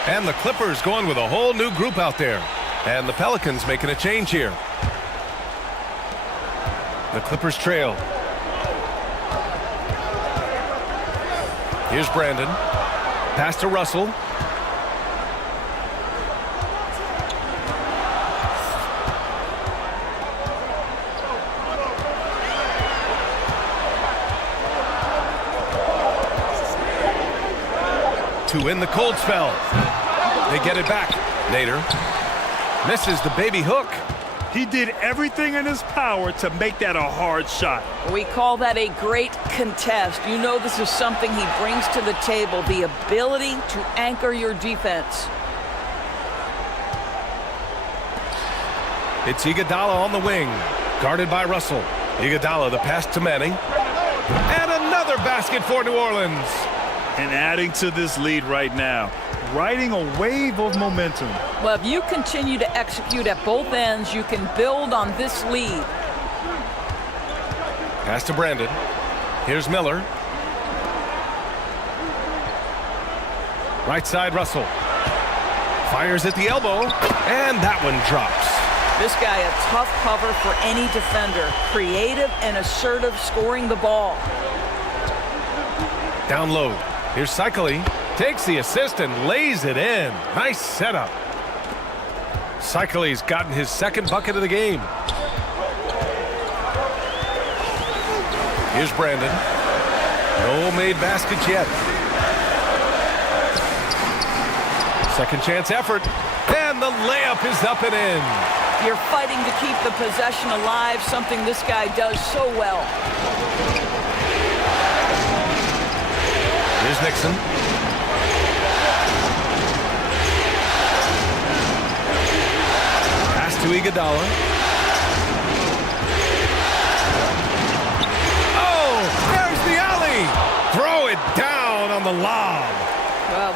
And the Clippers going with a whole new group out there. And the Pelicans making a change here. The Clippers trail. Here's Brandon. Pass to Russell. To win the cold spell. They get it back. Nader misses the baby hook. He did everything in his power to make that a hard shot. We call that a great contest. You know this is something he brings to the table, the ability to anchor your defense. It's Iguodala on the wing, guarded by Russell. Iguodala, the pass to Manning. And another basket for New Orleans. And adding to this lead right now, riding a wave of momentum. Well, if you continue to execute at both ends, you can build on this lead. Pass to Brandon. Here's Miller. Right side, Russell. Fires at the elbow, and that one drops. This guy a tough cover for any defender. Creative and assertive scoring the ball. Down low. Here's Cycli. Takes the assist and lays it in. Nice setup. Cycli's gotten his second bucket of the game. Here's Brandon. No made baskets yet. Second chance effort. And the layup is up and in. You're fighting to keep the possession alive, something this guy does so well. Here's Nixon. Pass to Iguodala. Oh, there's the alley. Throw it down on the lob.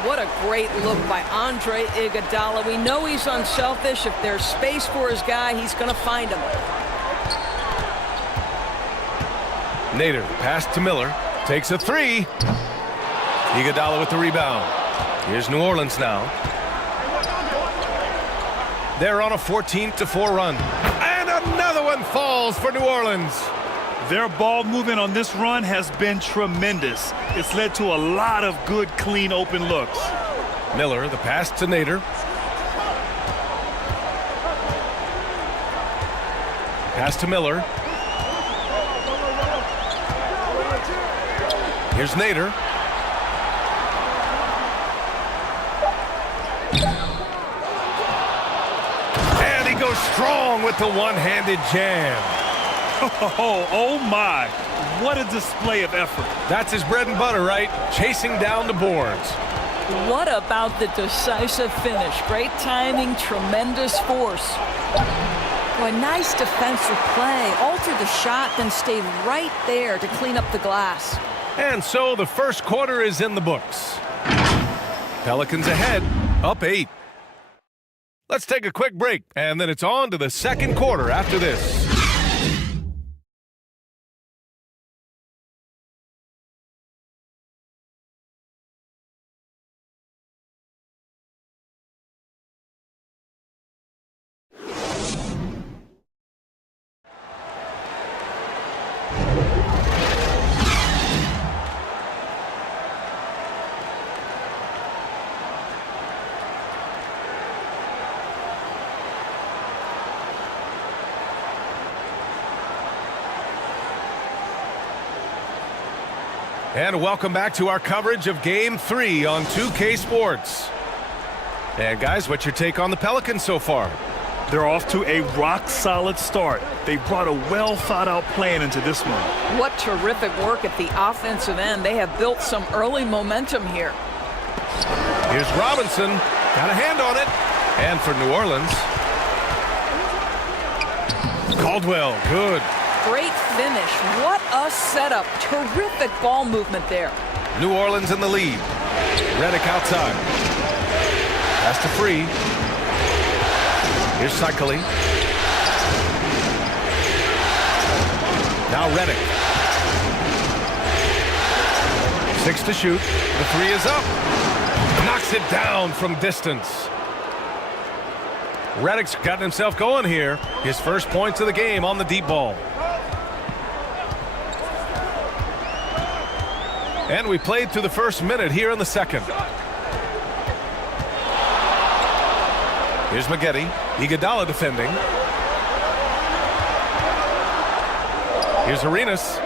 What a great look by Andre Iguodala. We know he's unselfish. If there's space for his guy, he's going to find him. Nader, pass to Miller. Takes a three. Iguodala with the rebound. Here's New Orleans now. They're on a 14-4 run. And another one falls for New Orleans. Their ball movement on this run has been tremendous. It's led to a lot of good, clean, open looks. Miller, the pass to Nader. Pass to Miller. Here's Nader. And he goes strong with the one-handed jam. Oh my, what a display of effort. That's his bread and butter, right? Chasing down the boards. What about the decisive finish? Great timing, tremendous force. Boy, nice defensive play. Altered the shot, then stayed right there to clean up the glass. And so the first quarter is in the books. Pelicans ahead, up 8. Let's take a quick break, and then it's on to the second quarter after this. And welcome back to our coverage of Game 3 on 2K Sports. And guys, what's your take on the Pelicans so far? They're off to a rock-solid start. They brought a well-thought-out plan into this one. What terrific work at the offensive end. They have built some early momentum here. Here's Robinson. Got a hand on it. And for New Orleans, Caldwell, good. Great finish. What a setup. Terrific ball movement there. New Orleans in the lead. Redick outside. Pass to Free. Here's Cycli. Now Redick. 6 to shoot. The 3 is up. Knocked knocks it down from distance. Reddick's gotten himself going here. His first points of the game on the deep ball. And we played through the first minute here in the second. Here's Maggette. Iguodala defending. Here's Arenas.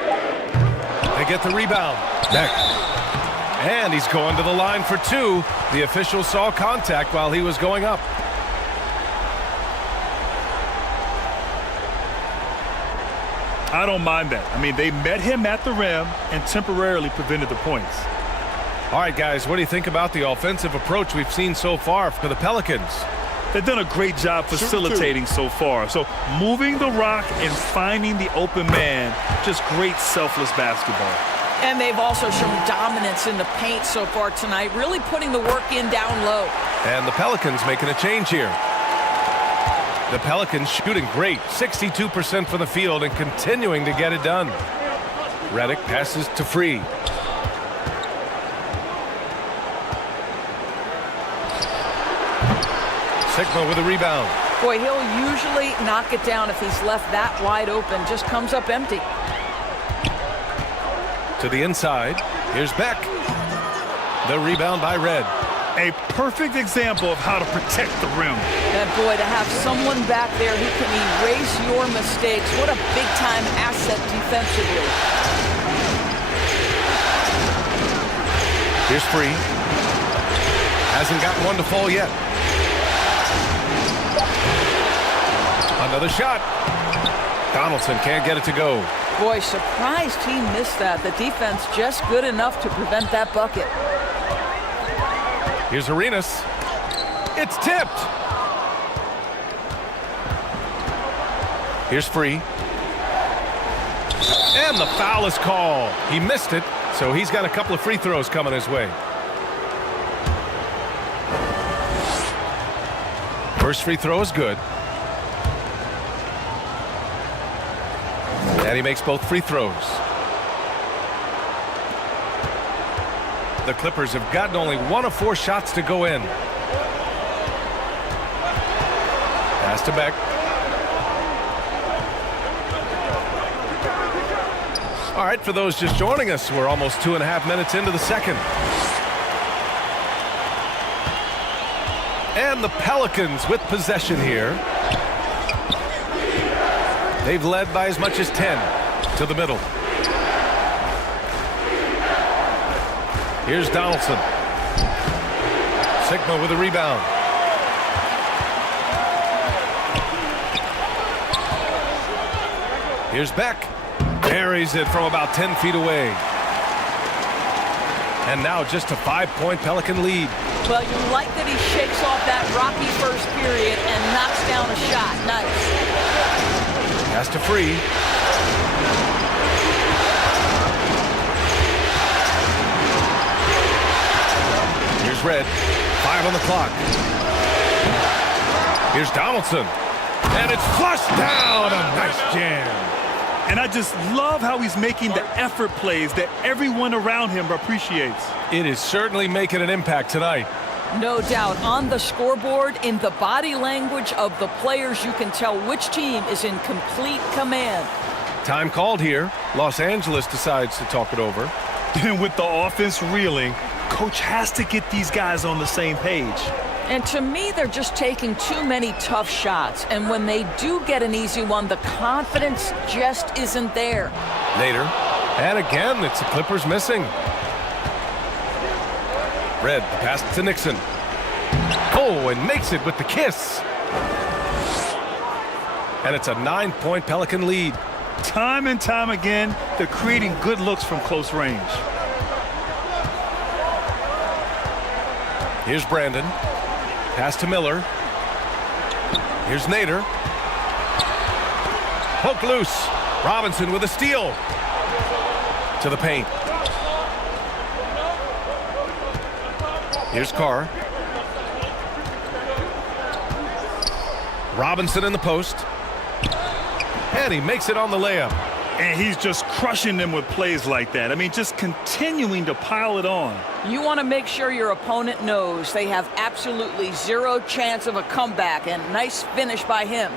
They get the rebound. Neck. And he's going to the line for two. The official saw contact while he was going up. I don't mind that. I mean, they met him at the rim and temporarily prevented the points. All right, guys, what do you think about the offensive approach we've seen so far for the Pelicans? They've done a great job facilitating so far. So moving the rock and finding the open man, just great selfless basketball. And they've also shown dominance in the paint so far tonight, really putting the work in down low. And the Pelicans making a change here. The Pelicans shooting great, 62% from the field and continuing to get it done. Reddick passes to Free. Sigma with a rebound. Boy, he'll usually knock it down if he's left that wide open. Just comes up empty. To the inside. Here's Beck. The rebound by Red. A perfect example of how to protect the rim. And boy, to have someone back there who can erase your mistakes. What a big-time asset defensively. Here's Free. Hasn't gotten one to fall yet. Another shot. Donaldson can't get it to go. Boy, surprised he missed that. The defense just good enough to prevent that bucket. Here's Arenas. It's tipped. Here's Free. And the foul is called. He missed it, so he's got a couple of free throws coming his way. First free throw is good. And he makes both free throws. The Clippers have gotten only 1 of 4 shots to go in. Pass to Beck. All right, for those just joining us, we're almost 2.5 minutes into the second. And the Pelicans with possession here. They've led by as much as 10 to the middle. Here's Donaldson. Sigma with a rebound. Here's Beck. Buries it from about 10 feet away. And now just a 5-point Pelican lead. Well, you like that he shakes off that rocky first period and knocks down a shot. Nice. Pass to Free. Here's Red. 5 on the clock. Here's Donaldson. And it's flushed down. A nice jam. And I just love how he's making the effort plays that everyone around him appreciates. It is certainly making an impact tonight. No doubt. On the scoreboard, in the body language of the players, you can tell which team is in complete command. Time called here. Los Angeles decides to talk it over. And with the offense reeling, coach has to get these guys on the same page. And to me, they're just taking too many tough shots. And when they do get an easy one, the confidence just isn't there. Later. And again, it's the Clippers missing. Red, the pass to Nixon. Oh, and makes it with the kiss. And it's a 9-point Pelican lead. Time and time again, they're creating good looks from close range. Here's Brandon. Pass to Miller. Here's Nader. Poke loose. Robinson with a steal. To the paint. Here's Carr. Robinson in the post. And he makes it on the layup. And he's just crushing them with plays like that. I mean, just continuing to pile it on. You want to make sure your opponent knows they have absolutely zero chance of a comeback, and nice finish by him.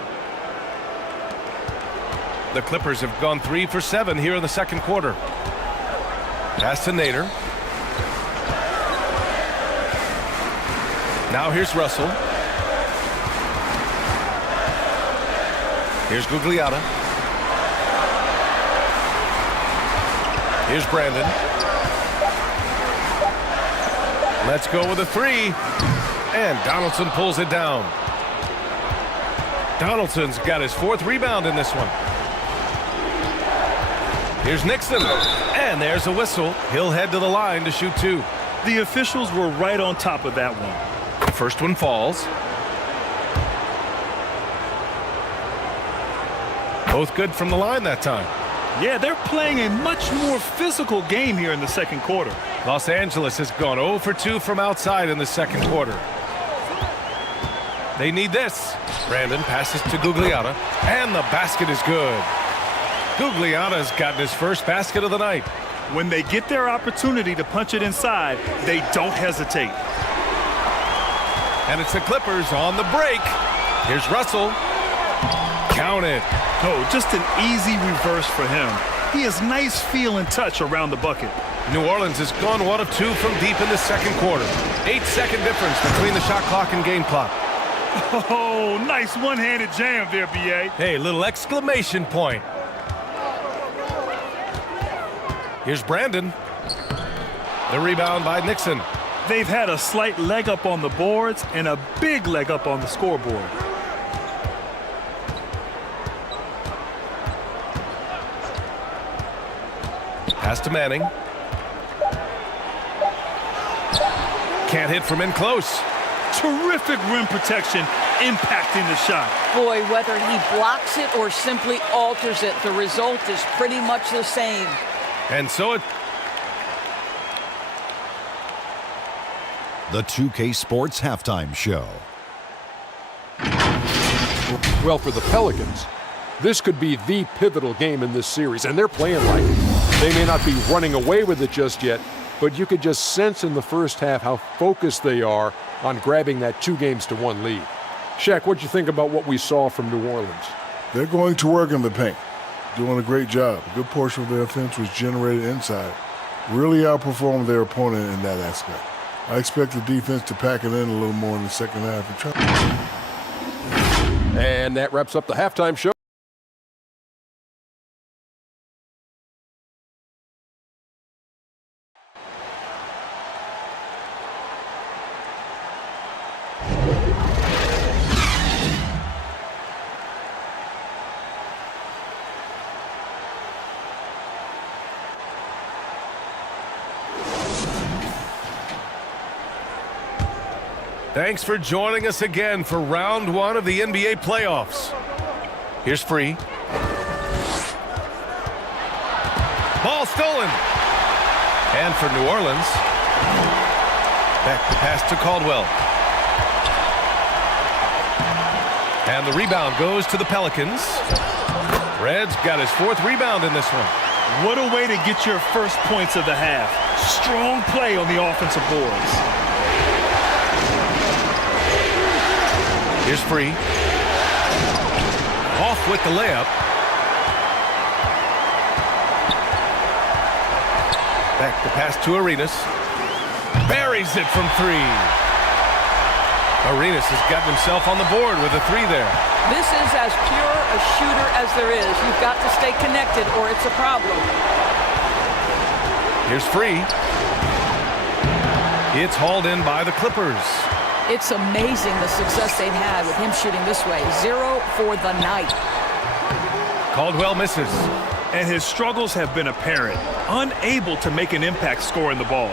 The Clippers have gone 3 for 7 here in the second quarter. Pass to Nader. Now here's Russell. Here's Gugliotta. Here's Brandon. Let's go with a 3. And Donaldson pulls it down. Donaldson's got his 4th rebound in this one. Here's Nixon. And there's a whistle. He'll head to the line to shoot 2. The officials were right on top of that one. First one falls. Both good from the line that time. Yeah, they're playing a much more physical game here in the second quarter. Los Angeles has gone 0 for 2 from outside in the second quarter. They need this. Brandon passes to Gugliotta, and the basket is good. Gugliotta's gotten his first basket of the night. When they get their opportunity to punch it inside, they don't hesitate. And it's the Clippers on the break. Here's Russell. Count it. Oh, just an easy reverse for him. He has nice feel and touch around the bucket. New Orleans has gone 1 of 2 from deep in the second quarter. 8-second difference between the shot clock and game clock. Oh, nice one-handed jam there, B.A. Hey, little exclamation point. Here's Brandon. The rebound by Nixon. They've had a slight leg up on the boards and a big leg up on the scoreboard. Pass to Manning. Can't hit from in close. Terrific rim protection impacting the shot. Boy, whether he blocks it or simply alters it, the result is pretty much the same. And so it... The 2K Sports Halftime Show. Well, for the Pelicans, this could be the pivotal game in this series, and they're playing like it. They may not be running away with it just yet, but you could just sense in the first half how focused they are on grabbing that 2-1 lead. Shaq, what'd you think about what we saw from New Orleans? They're going to work in the paint, doing a great job. A good portion of their offense was generated inside. Really outperformed their opponent in that aspect. I expect the defense to pack it in a little more in the second half. And that wraps up the halftime show. Thanks for joining us again for round 1 of the NBA playoffs. Here's Free. Ball stolen. And for New Orleans, back the pass to Caldwell. And the rebound goes to the Pelicans. Red's got his 4th rebound in this one. What a way to get your first points of the half. Strong play on the offensive boards. Here's Free. Off with the layup. Back the pass to Arenas. Buries it from 3. Arenas has got himself on the board with a 3 there. This is as pure a shooter as there is. You've got to stay connected or it's a problem. Here's Free. It's hauled in by the Clippers. It's amazing the success they've had with him shooting this way. 0 for the night. Caldwell misses. And his struggles have been apparent. Unable to make an impact scoring the ball.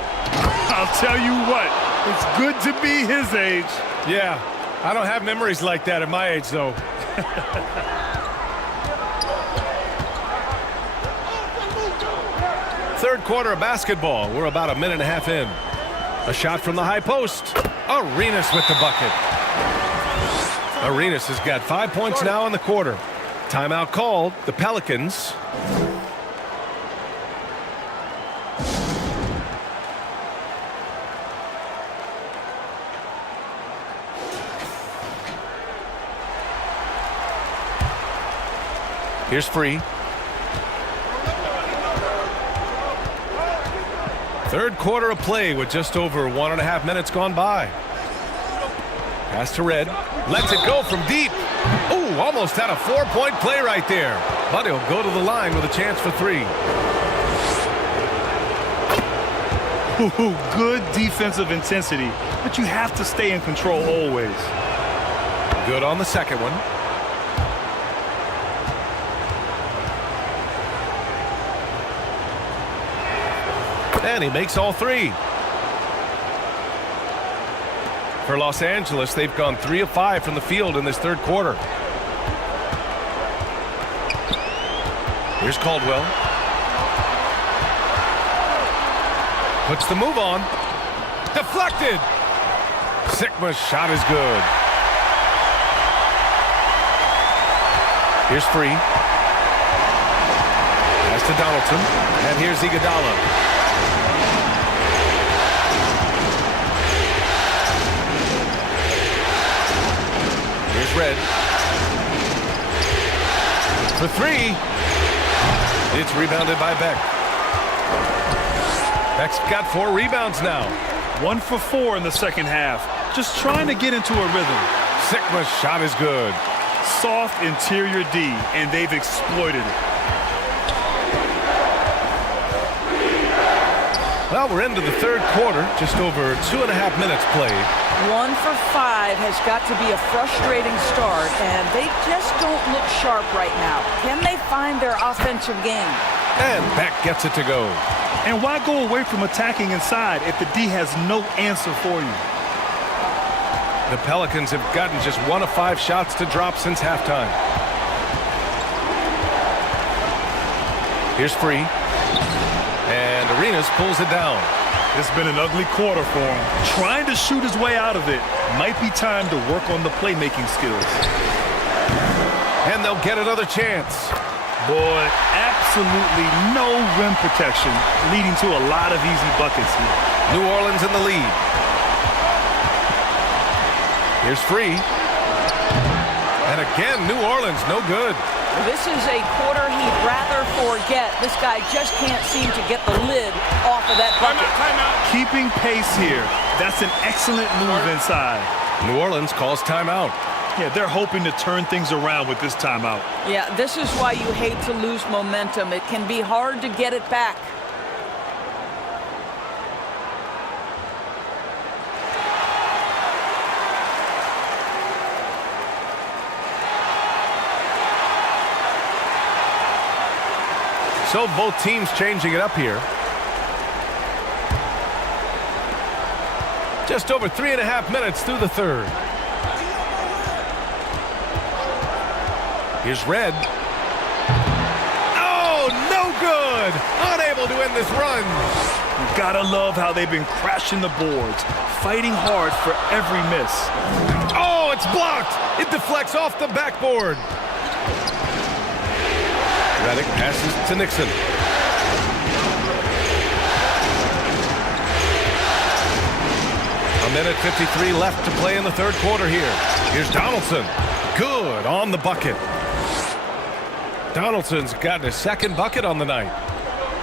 I'll tell you what, it's good to be his age. Yeah, I don't have memories like that at my age, though. Third quarter of basketball. We're about a minute and a half in. A shot from the high post. Arenas with the bucket. Arenas has got 5 points now in the quarter. Timeout called. The Pelicans Here's Free. Third quarter of play with just over 1.5 minutes gone by. Pass to Red. Lets it go from deep. Ooh, almost had a 4-point play right there. But he'll go to the line with a chance for 3. Ooh, good defensive intensity, but you have to stay in control always. Good on the second one. And he makes all 3. For Los Angeles, they've gone 3 of 5 from the field in this third quarter. Here's Caldwell. Puts the move on. Deflected. Sigma's shot is good. Here's Free. Pass to Donaldson. And here's Iguodala. Here's Red. For 3. It's rebounded by Beck. Beck's got 4 rebounds now. 1 for 4 in the second half. Just trying to get into a rhythm. Sigma's shot is good. Soft interior D, and they've exploited it. Well, we're into the third quarter. Just over 2.5 minutes played. 1 for 5 has got to be a frustrating start, and they just don't look sharp right now. Can they find their offensive game? And Beck gets it to go. And why go away from attacking inside if the D has no answer for you? The Pelicans have gotten just 1 of 5 shots to drop since halftime. Here's Free. And Arenas pulls it down. It's been an ugly quarter for him. Trying to shoot his way out of it. Might be time to work on the playmaking skills. And they'll get another chance. Boy, absolutely no rim protection, leading to a lot of easy buckets here. New Orleans in the lead. Here's Free. And again, New Orleans, no good. This is a quarter he'd rather forget. This guy just can't seem to get the lid off of that bucket. Timeout. Keeping pace here. That's an excellent move inside. New Orleans calls timeout. Yeah, they're hoping to turn things around with this timeout. Yeah, this is why you hate to lose momentum. It can be hard to get it back. So both teams changing it up here. Just over 3.5 minutes through the third. Here's Red. Oh, no good! Unable to end this run. You gotta love how they've been crashing the boards, fighting hard for every miss. Oh, it's blocked! It deflects off the backboard. Redick passes to Nixon. A minute 53 left to play in the third quarter here. Here's Donaldson. Good on the bucket. Donaldson's gotten his second bucket on the night.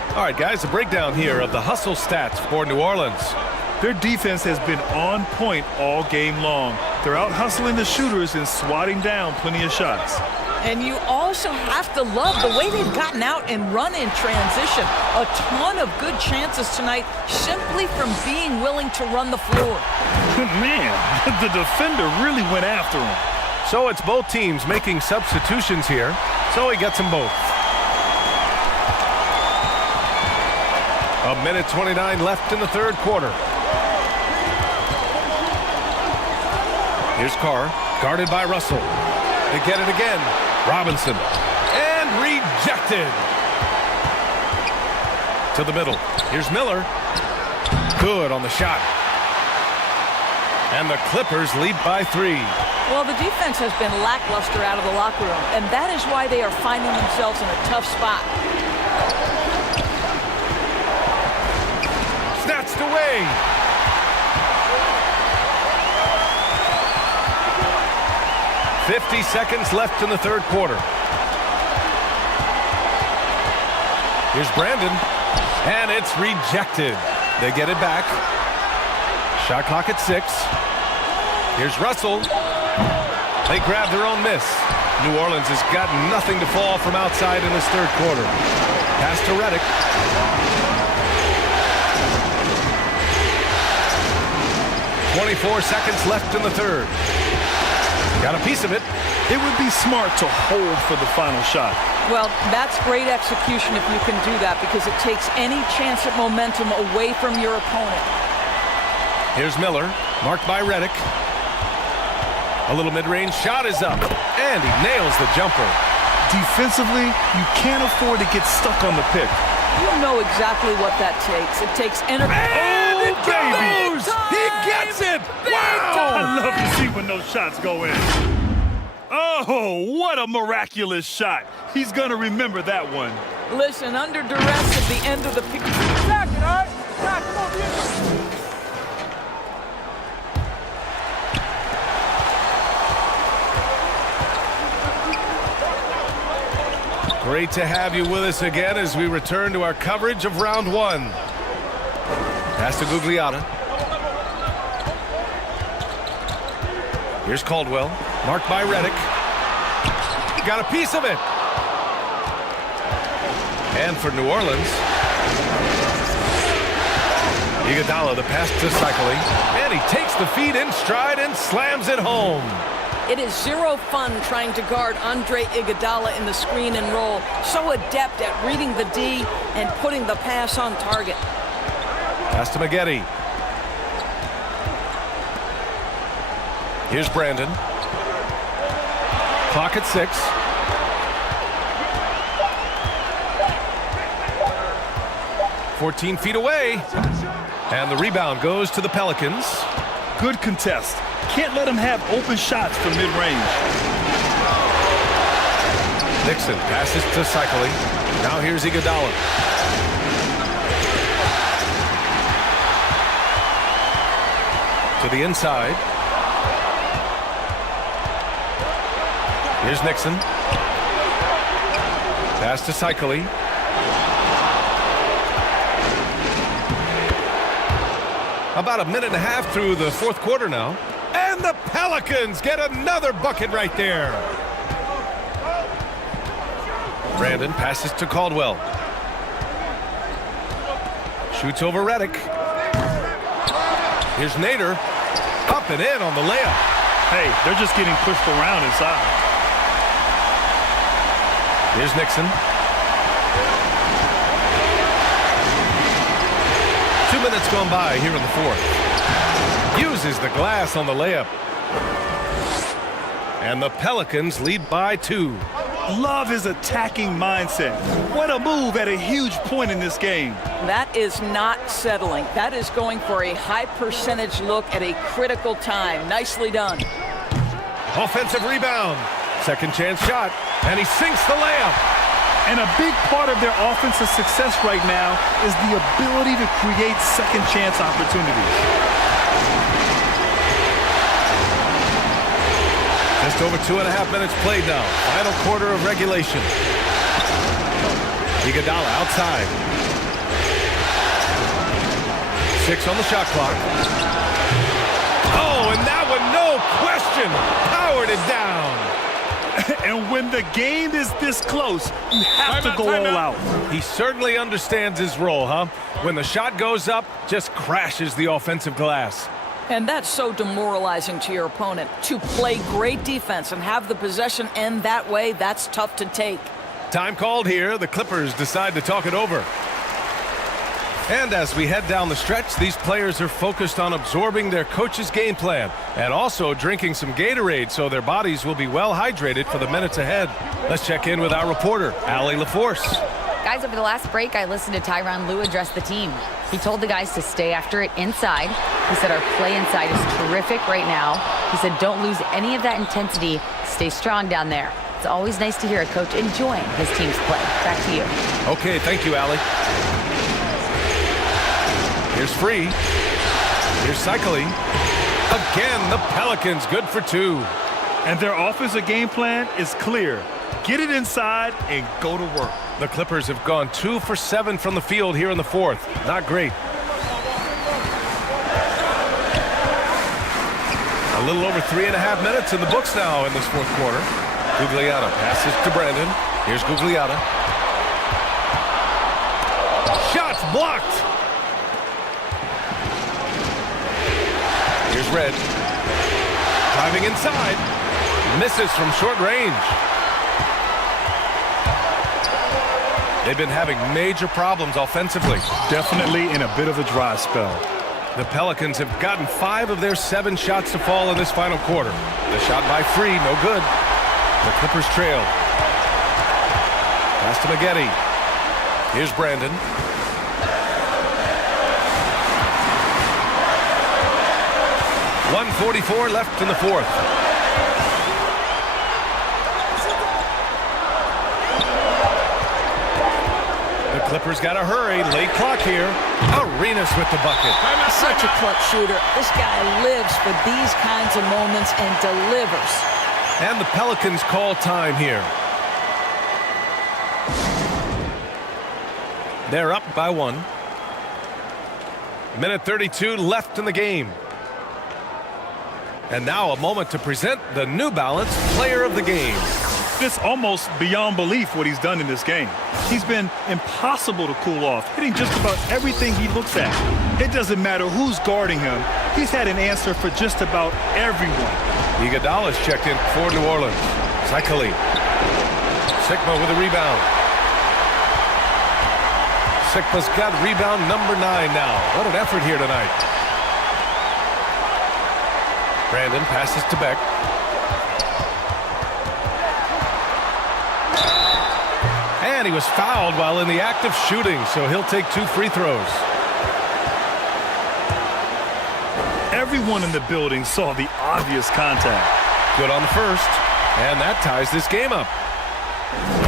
All right, guys, a breakdown here of the hustle stats for New Orleans. Their defense has been on point all game long. They're out hustling the shooters and swatting down plenty of shots. And you also have to love the way they've gotten out and run in transition. A ton of good chances tonight simply from being willing to run the floor. Man, the defender really went after him. So it's both teams making substitutions here. So he gets them both. A minute 29 left in the third quarter. Here's Carr, guarded by Russell. They get it again. Robinson. And rejected. To the middle. Here's Miller. Good on the shot. And the Clippers lead by 3. Well, the defense has been lackluster out of the locker room, and that is why they are finding themselves in a tough spot. Snatched away. .50 seconds left in the third quarter. Here's Brandon, and it's rejected. They get it back. Shot clock at 6. Here's Russell. They grab their own miss. New Orleans has got nothing to fall from outside in this third quarter. Pass to Redick. 24 seconds left in the third. Got a piece of it. It would be smart to hold for the final shot. Well, that's great execution if you can do that, because it takes any chance at momentum away from your opponent. Here's Miller, marked by Redick. A little mid-range shot is up, and he nails the jumper. Defensively, you can't afford to get stuck on the pick. You know exactly what that takes. It takes energy. And it goes! He gets it! Wow! I love to see when those shots go in. Oh, what a miraculous shot. He's going to remember that one. Listen, under duress at the end of the pick. Back it, all right? Back, come on, Great to have you with us again as we return to our coverage of round 1. Pass to Gugliotta. Here's Caldwell, marked by Redick. Got a piece of it. And for New Orleans, Iguodala, the pass to Cycling, and he takes the feed in stride and slams it home. It is zero fun trying to guard Andre Iguodala in the screen and roll. So adept at reading the D and putting the pass on target. Pass to Maggette. Here's Brandon. Clock at 6. "14 feet away. And the rebound goes to the Pelicans. Good contest. Can't let him have open shots from mid-range. Nixon passes to Cycling. Now here's Iguodala. To the inside. Here's Nixon. Pass to Cycling. About a minute and a half through the fourth quarter now. And the Pelicans get another bucket right there. Brandon passes to Caldwell. Shoots over Redick. Here's Nader. Up and in on the layup. Hey, they're just getting pushed around inside. Here's Nixon. 2 minutes gone by here in the fourth. Uses the glass on the layup. And the Pelicans lead by 2. Love his attacking mindset. What a move at a huge point in this game. That is not settling. That is going for a high percentage look at a critical time. Nicely done. Offensive rebound. Second chance shot. And he sinks the layup. And a big part of their offensive success right now is the ability to create second chance opportunities. Just over 2.5 minutes played now. Final quarter of regulation. Iguodala outside. 6 on the shot clock. Oh, and that one, no question, powered it down. And when the game is this close, you have to go all out. He certainly understands his role, huh? When the shot goes up, just crashes the offensive glass. And that's so demoralizing to your opponent. To play great defense and have the possession end that way, that's tough to take. Time called here. The Clippers decide to talk it over. And as we head down the stretch, these players are focused on absorbing their coach's game plan and also drinking some Gatorade so their bodies will be well hydrated for the minutes ahead. Let's check in with our reporter, Allie LaForce. Guys, over the last break, I listened to Tyronn Lue address the team. He told the guys to stay after it inside. He said our play inside is terrific right now. He said don't lose any of that intensity. Stay strong down there. It's always nice to hear a coach enjoying his team's play. Back to you. Okay, thank you, Allie. Here's Free. Here's Cycling. Again, the Pelicans good for 2. And their offensive game plan is clear. Get it inside and go to work. The Clippers have gone 2 for 7 from the field here in the fourth. Not great. A little over 3.5 minutes in the books now in this fourth quarter. Gugliotta passes to Brandon. Here's Gugliotta. Shots blocked. Here's Red. Driving inside. Misses from short range. They've been having major problems offensively. Definitely in a bit of a dry spell. The Pelicans have gotten 5 of their 7 shots to fall in this final quarter. The shot by Free, no good. The Clippers trail. Pass to Maggette. Here's Brandon. .144 left in the fourth. The Clippers got to hurry. Late clock here. Arenas with the bucket. Such a clutch shooter. This guy lives for these kinds of moments and delivers. And the Pelicans call time here. They're up by 1. Minute 32 left in the game. And now a moment to present the New Balance Player of the Game. It's almost beyond belief what he's done in this game. He's been impossible to cool off, hitting just about everything he looks at. It doesn't matter who's guarding him. He's had an answer for just about everyone. Iguodala's checked in for New Orleans. Cycling. Sigma with a rebound. Sigma's got rebound number 9 now. What an effort here tonight. Brandon passes to Beck. And he was fouled while in the act of shooting, so he'll take 2 free throws. Everyone in the building saw the obvious contact. Good on the first, and that ties this game up.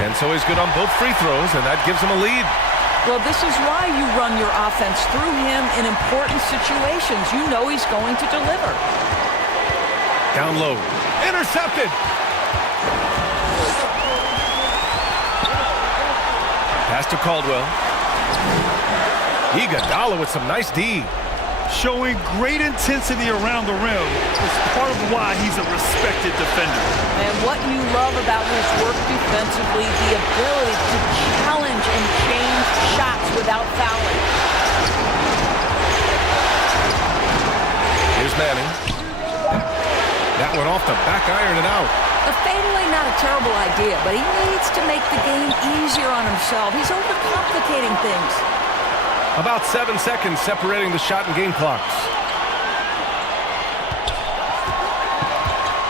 And so he's good on both free throws, and that gives him a lead. Well, this is why you run your offense through him in important situations. You know he's going to deliver. Down low. Intercepted. Pass to Caldwell. Iguodala with some nice D. Showing great intensity around the rim is part of why he's a respected defender. And what you love about his work defensively, the ability to challenge and change shots without fouling. Here's Manning. That went off the back iron and out. A fadeaway, not a terrible idea, but he needs to make the game easier on himself. He's overcomplicating things. About 7 seconds separating the shot and game clocks.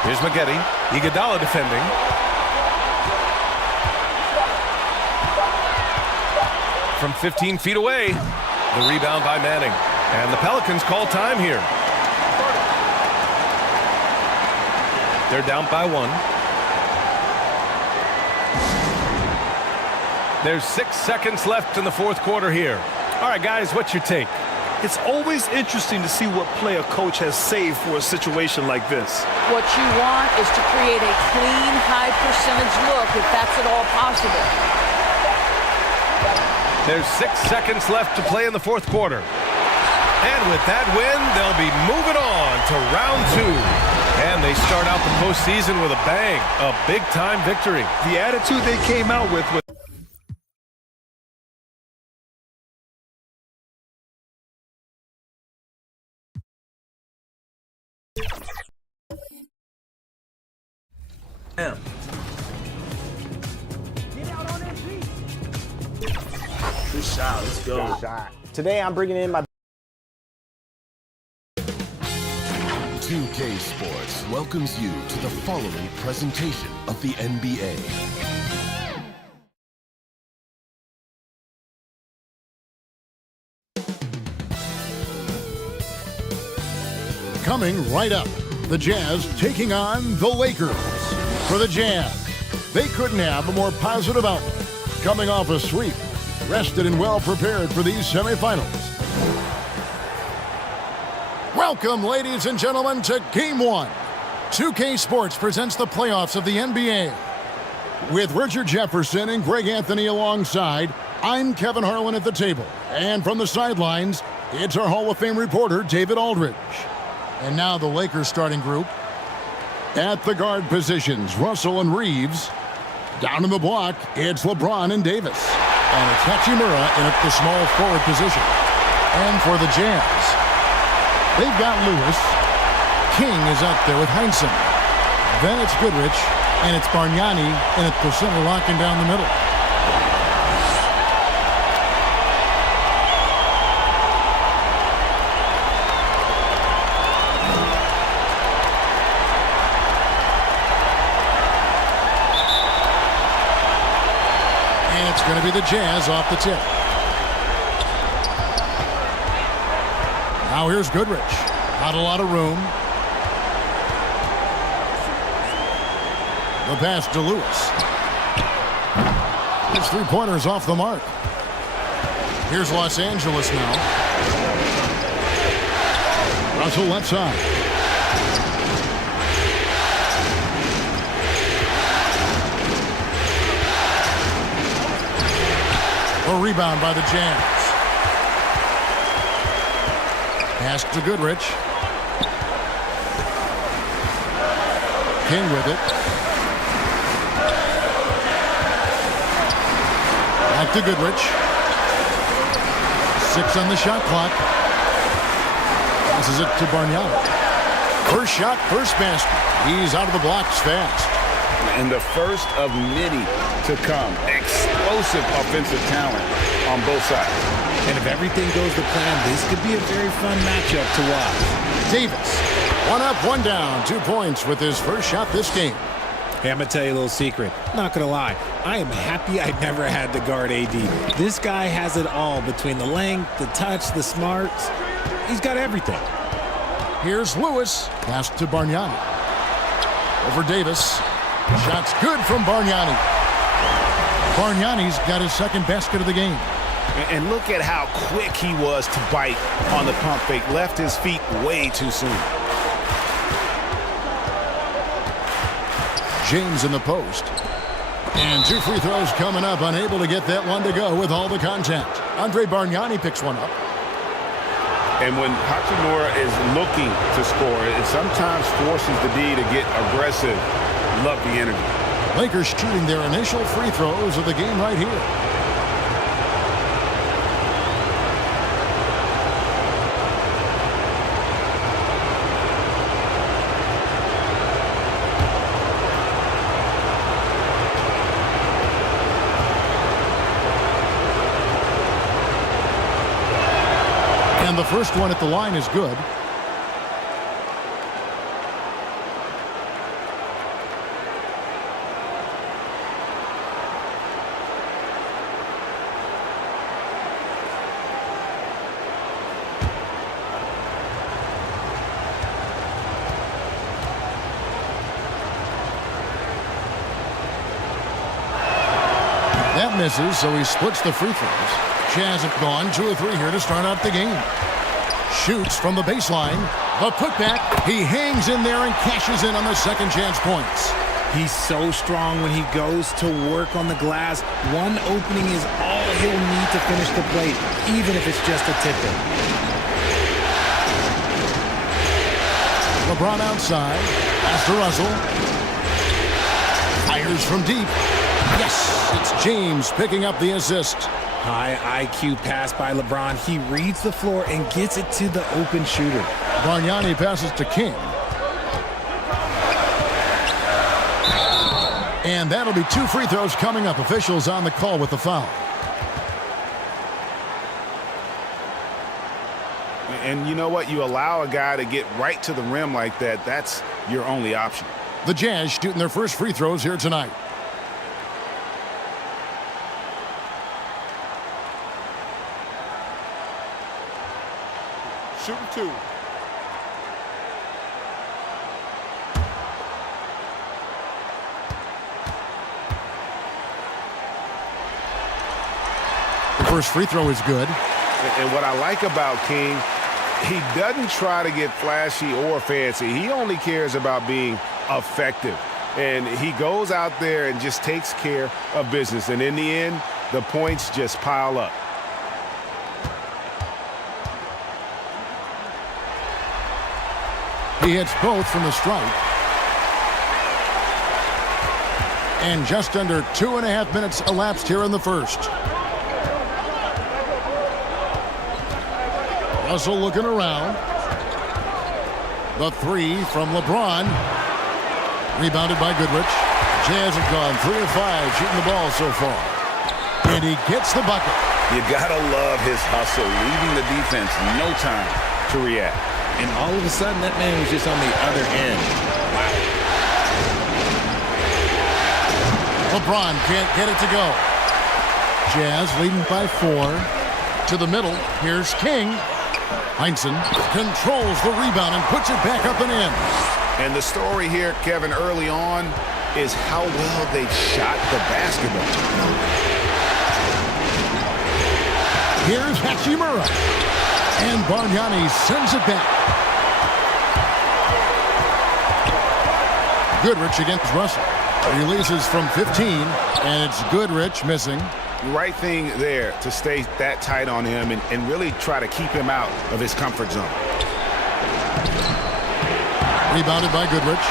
Here's Maggette. Iguodala defending. From 15 feet away. The rebound by Manning. And the Pelicans call time here. They're down by 1. There's 6 seconds left in the fourth quarter here. All right, guys, what's your take? It's always interesting to see what play a coach has saved for a situation like this. What you want is to create a clean, high percentage look, if that's at all possible. There's 6 seconds left to play in the fourth quarter. And with that win, they'll be moving on to round 2. And they start out the postseason with a bang, a big-time victory. The attitude they came out with was... Good shot. Let's go. Good shot. Today I'm bringing in my 2K Sports welcomes you to the following presentation of the NBA. Coming right up, the Jazz taking on the Lakers. For the Jazz, they couldn't have a more positive outlook. Coming off a sweep, rested and well prepared for these semifinals. Welcome, ladies and gentlemen, to Game 1. 2K Sports presents the playoffs of the NBA. With Richard Jefferson and Greg Anthony alongside, I'm Kevin Harlan at the table. And from the sidelines, it's our Hall of Fame reporter, David Aldridge. And now the Lakers starting group. At the guard positions, Russell and Reeves. Down in the block, it's LeBron and Davis. And it's Hachimura in at the small forward position. And for the Jazz, they've got Lewis. King is out there with Heinsohn. Then it's Goodrich, and it's Bargnani in at the center, locking down the middle. And it's going to be the Jazz off the tip. Now here's Goodrich. Not a lot of room. The pass to Lewis. His three-pointers off the mark. Here's Los Angeles now. Russell left side. A rebound by the Jazz. Pass to Goodrich. King with it. Back to Goodrich. 6 on the shot clock. Passes it to Bargnani. First shot, first basket. He's out of the blocks fast. And the first of many to come. Explosive offensive talent on both sides. And if everything goes to plan, this could be a very fun matchup to watch. Davis, 1 up, 1 down, 2 points with his first shot this game. Hey, I'm going to tell you a little secret. Not going to lie. I am happy I never had to guard AD. This guy has it all between the length, the touch, the smarts. He's got everything. Here's Lewis. Pass to Bargnani. Over Davis. Shot's good from Bargnani. Bargnani's got his second basket of the game. And look at how quick he was to bite on the pump fake. Left his feet way too soon. James in the post. And 2 free throws coming up. Unable to get that one to go with all the contact. Andre Bargnani picks one up. And when Hachimura is looking to score, it sometimes forces the D to get aggressive. Love the energy. Lakers shooting their initial free throws of the game right here. And the first one at the line is good. That misses, so he splits the free throws. Jazz have gone 2 of 3 here to start out the game. Shoots from the baseline. The putback. He hangs in there and cashes in on the second chance points. He's so strong when he goes to work on the glass. One opening is all he'll need to finish the play, even if it's just a tip-in. LeBron outside. Pass to Russell. Fires from deep. Yes, it's James picking up the assist. High IQ pass by LeBron. He reads the floor and gets it to the open shooter. Bargnani passes to King. And that'll be 2 free throws coming up. Officials on the call with the foul. And you know what? You allow a guy to get right to the rim like that. That's your only option. The Jazz shooting their first free throws here tonight. Shooting 2. The first free throw is good. And what I like about King, he doesn't try to get flashy or fancy. He only cares about being effective. And he goes out there and just takes care of business. And in the end, the points just pile up. He hits both from the stripe. And just under 2.5 minutes elapsed here in the first. Russell looking around. The three from LeBron. Rebounded by Goodrich. Jazz have gone 3 of 5 shooting the ball so far. And he gets the bucket. You gotta love his hustle, leaving the defense no time to react. And all of a sudden, that man was just on the other end. LeBron can't get it to go. Jazz leading by 4. To the middle. Here's King. Heinsohn controls the rebound and puts it back up and in. And the story here, Kevin, early on is how well they shot the basketball. Here's Hachimura. And Bargnani sends it back. Goodrich against Russell. Releases from 15, and it's Goodrich missing. Right thing there to stay that tight on him and really try to keep him out of his comfort zone. Rebounded by Goodrich.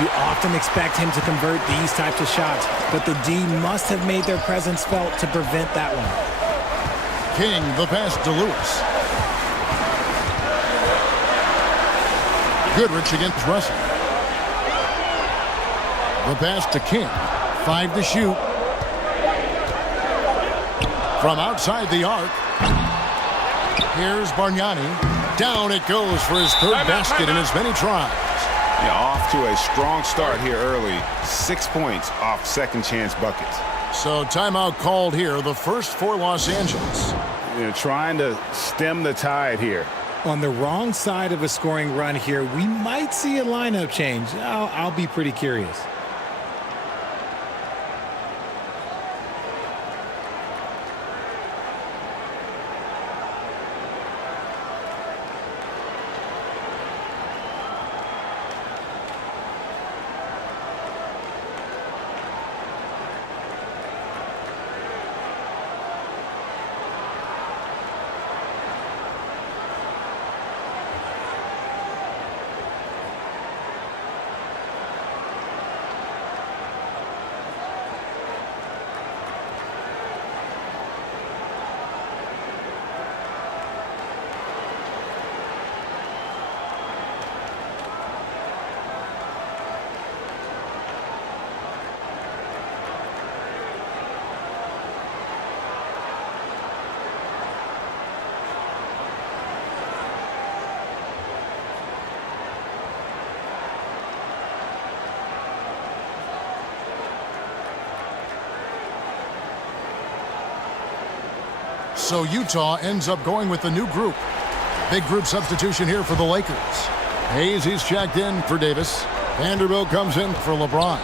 You often expect him to convert these types of shots, but the D must have made their presence felt to prevent that one. King, the pass to Lewis. Goodrich against Russell. The pass to King. 5 to shoot. From outside the arc. Here's Bargnani. Down it goes for his third basket in as many tries. Yeah, off to a strong start here early. 6 points off second chance buckets. So timeout called here, the first for Los Angeles. They're trying to stem the tide here. On the wrong side of a scoring run here, we might see a lineup change. I'll be pretty curious. So Utah ends up going with the new group. Big group substitution here for the Lakers. Hayes, he's checked in for Davis. Vanderbilt comes in for LeBron.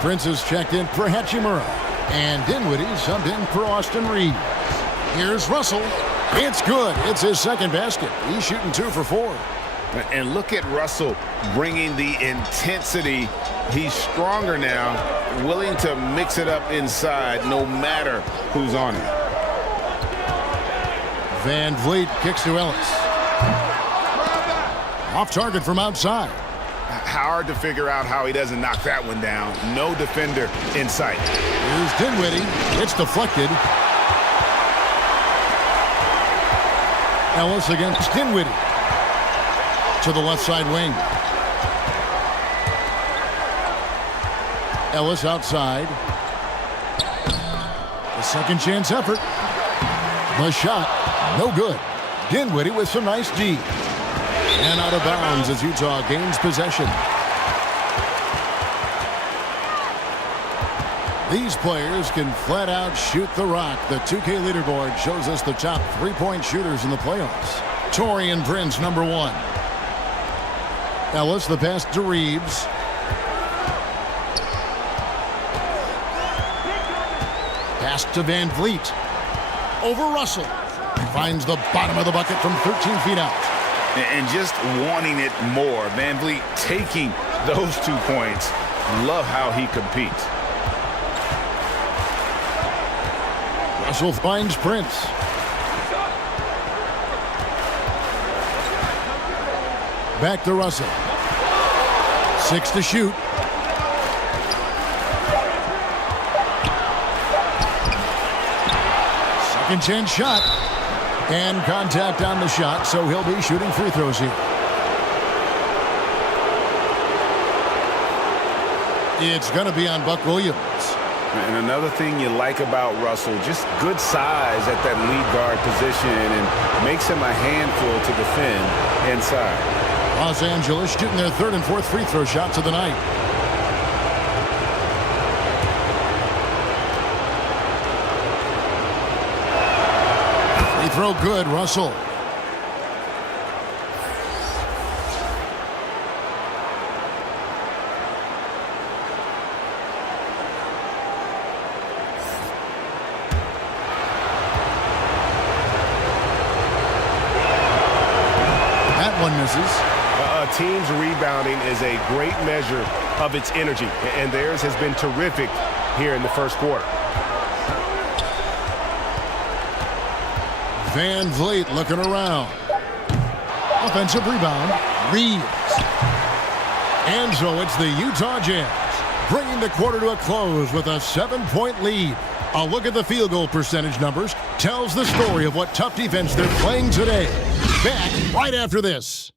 Prince is checked in for Hachimura. And Dinwiddie subbed in for Austin Reeves. Here's Russell. It's good. It's his second basket. He's shooting 2 for 4. And look at Russell bringing the intensity. He's stronger now, willing to mix it up inside no matter who's on him. Van Vliet kicks to Ellis. Off target from outside. Hard to figure out how he doesn't knock that one down. No defender in sight. Here's Dinwiddie. It's deflected. Ellis against Dinwiddie. To the left side wing. Ellis outside. The second chance effort. The shot. No good. Dinwiddie with some nice D. And out of bounds as Utah gains possession. These players can flat out shoot the rock. The 2K leaderboard shows us the top 3-point shooters in the playoffs. Taurean Prince, number 1. Ellis, the pass to Reeves. Pass to Van Vliet. Over Russell. Finds the bottom of the bucket from 13 feet out. And just wanting it more. Van Vliet taking those 2 points love how he competes. Russell finds Prince. Back to Russell. 6 to shoot. Second chance shot. And contact on the shot, so he'll be shooting free throws here. It's going to be on Buck Williams. And another thing you like about Russell, just good size at that lead guard position and makes him a handful to defend inside. Los Angeles shooting their third and fourth free throw shots of the night. Free throw good, Russell. One misses. A team's rebounding is a great measure of its energy, and theirs has been terrific here in the first quarter. Van Vliet looking around. Offensive rebound. Reeves. And so it's the Utah Jazz bringing the quarter to a close with a 7-point lead. A look at the field goal percentage numbers tells the story of what tough defense they're playing today. Back right after this.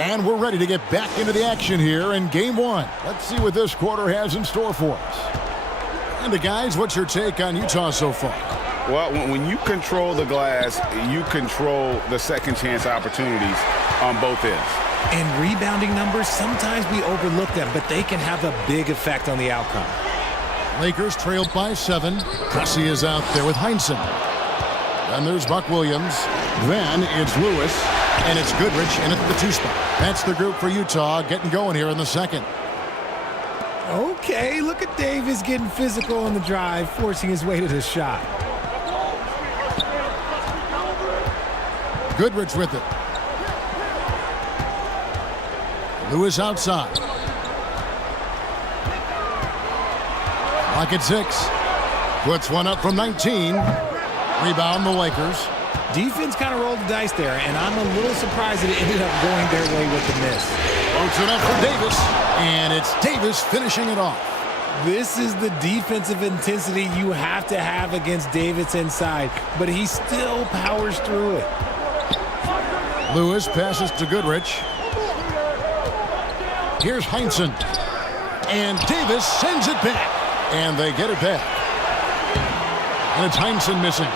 And we're ready to get back into the action here in game one. Let's see what this quarter has in store for us. And guys, what's your take on Utah so far? Well, when you control the glass, you control the second chance opportunities on both ends. And rebounding numbers, sometimes we overlook them, but they can have a big effect on the outcome. Lakers trailed by 7. Pressey is out there with Heinsohn. Then there's Buck Williams. Then it's Lewis. And it's Goodrich in at the 2 spot. That's the group for Utah getting going here in the second. Okay, look at Davis getting physical on the drive, forcing his way to the shot. Goodrich with it. Lewis outside. Clock at 6. Puts one up from 19. Rebound the Lakers. Defense kind of rolled the dice there, and I'm a little surprised that it ended up going their way with the miss. Floats it up for Davis, and it's Davis finishing it off. This is the defensive intensity you have to have against Davis inside, but he still powers through it. Lewis passes to Goodrich. Here's Heinsohn. And Davis sends it back. And they get it back. And it's Heinsohn missing.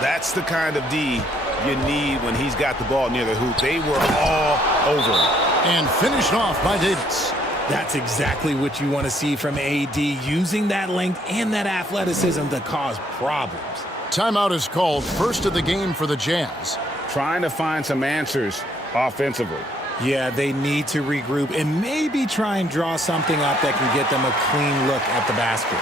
That's the kind of D you need when he's got the ball near the hoop. They were all over him. And finished off by Davis. That's exactly what you want to see from AD, using that length and that athleticism to cause problems. Timeout is called, first of the game for the Jazz. Trying to find some answers offensively. Yeah, they need to regroup and maybe try and draw something up that can get them a clean look at the basket.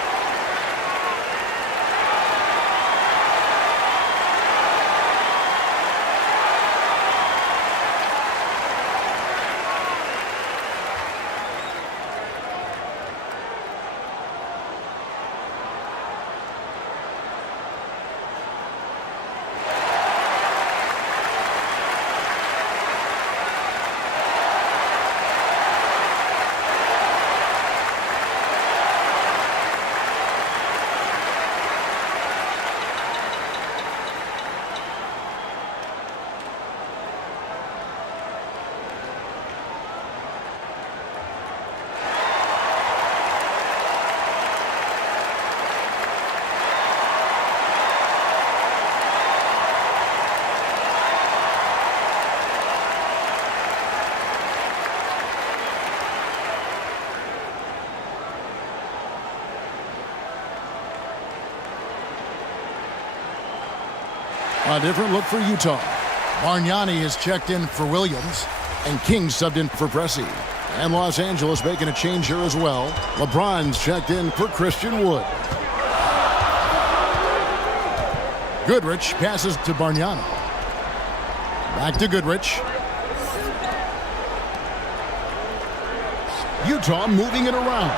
A different look for Utah. Bargnani is checked in for Williams, and King subbed in for Pressey. And Los Angeles making a change here as well. LeBron's checked in for Christian Wood. Goodrich passes to Bargnani. Back to Goodrich. Utah moving it around.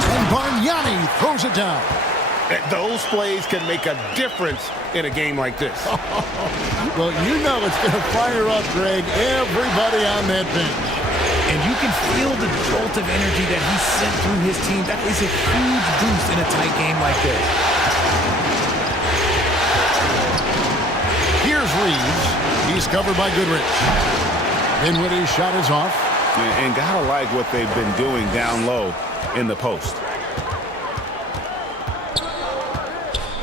And Bargnani throws it down. Those plays can make a difference in a game like this. Well, you know it's going to fire up, Greg, everybody on that bench. And you can feel the jolt of energy that he sent through his team. That is a huge boost in a tight game like this. Here's Reeves. He's covered by Goodrich. Dinwiddie's shot is off. And gotta like what they've been doing down low in the post.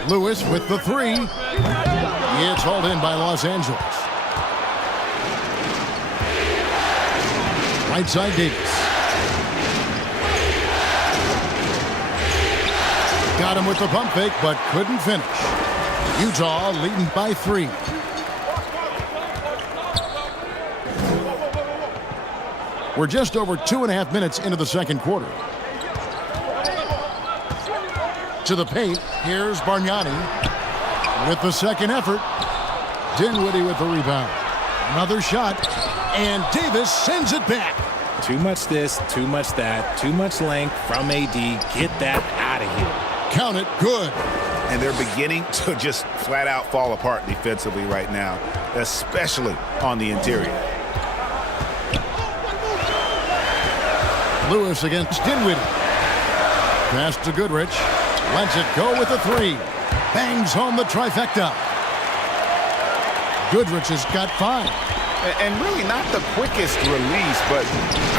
Lewis with the three. It's hauled in by Los Angeles. Right side Davis. Got him with the pump fake, but couldn't finish. Utah leading by 3. We're just over 2.5 minutes into the second quarter. To the paint, here's Bargnani with the second effort. Dinwiddie with the rebound. Another shot, and Davis sends it back. Too much this, too much that, too much length from AD. Get that out of here. Count it, good. And they're beginning to just flat out fall apart defensively right now, especially on the interior. Lewis against Dinwiddie. Pass to Goodrich. Lets it go with the 3. Bangs home the trifecta. Goodrich has got 5. And really not the quickest release, but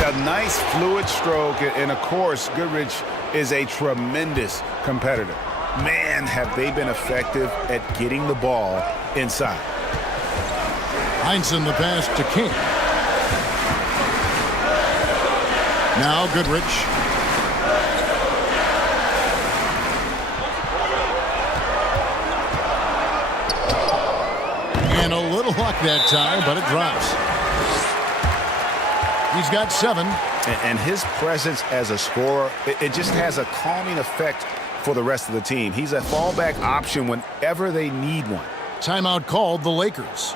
a nice fluid stroke. And of course, Goodrich is a tremendous competitor. Man, have they been effective at getting the ball inside. Heinsohn the pass to King. Now Goodrich. And a little luck that time, but it drops. He's got 7. And his presence as a scorer, it just has a calming effect for the rest of the team. He's a fallback option whenever they need one. Timeout called the Lakers.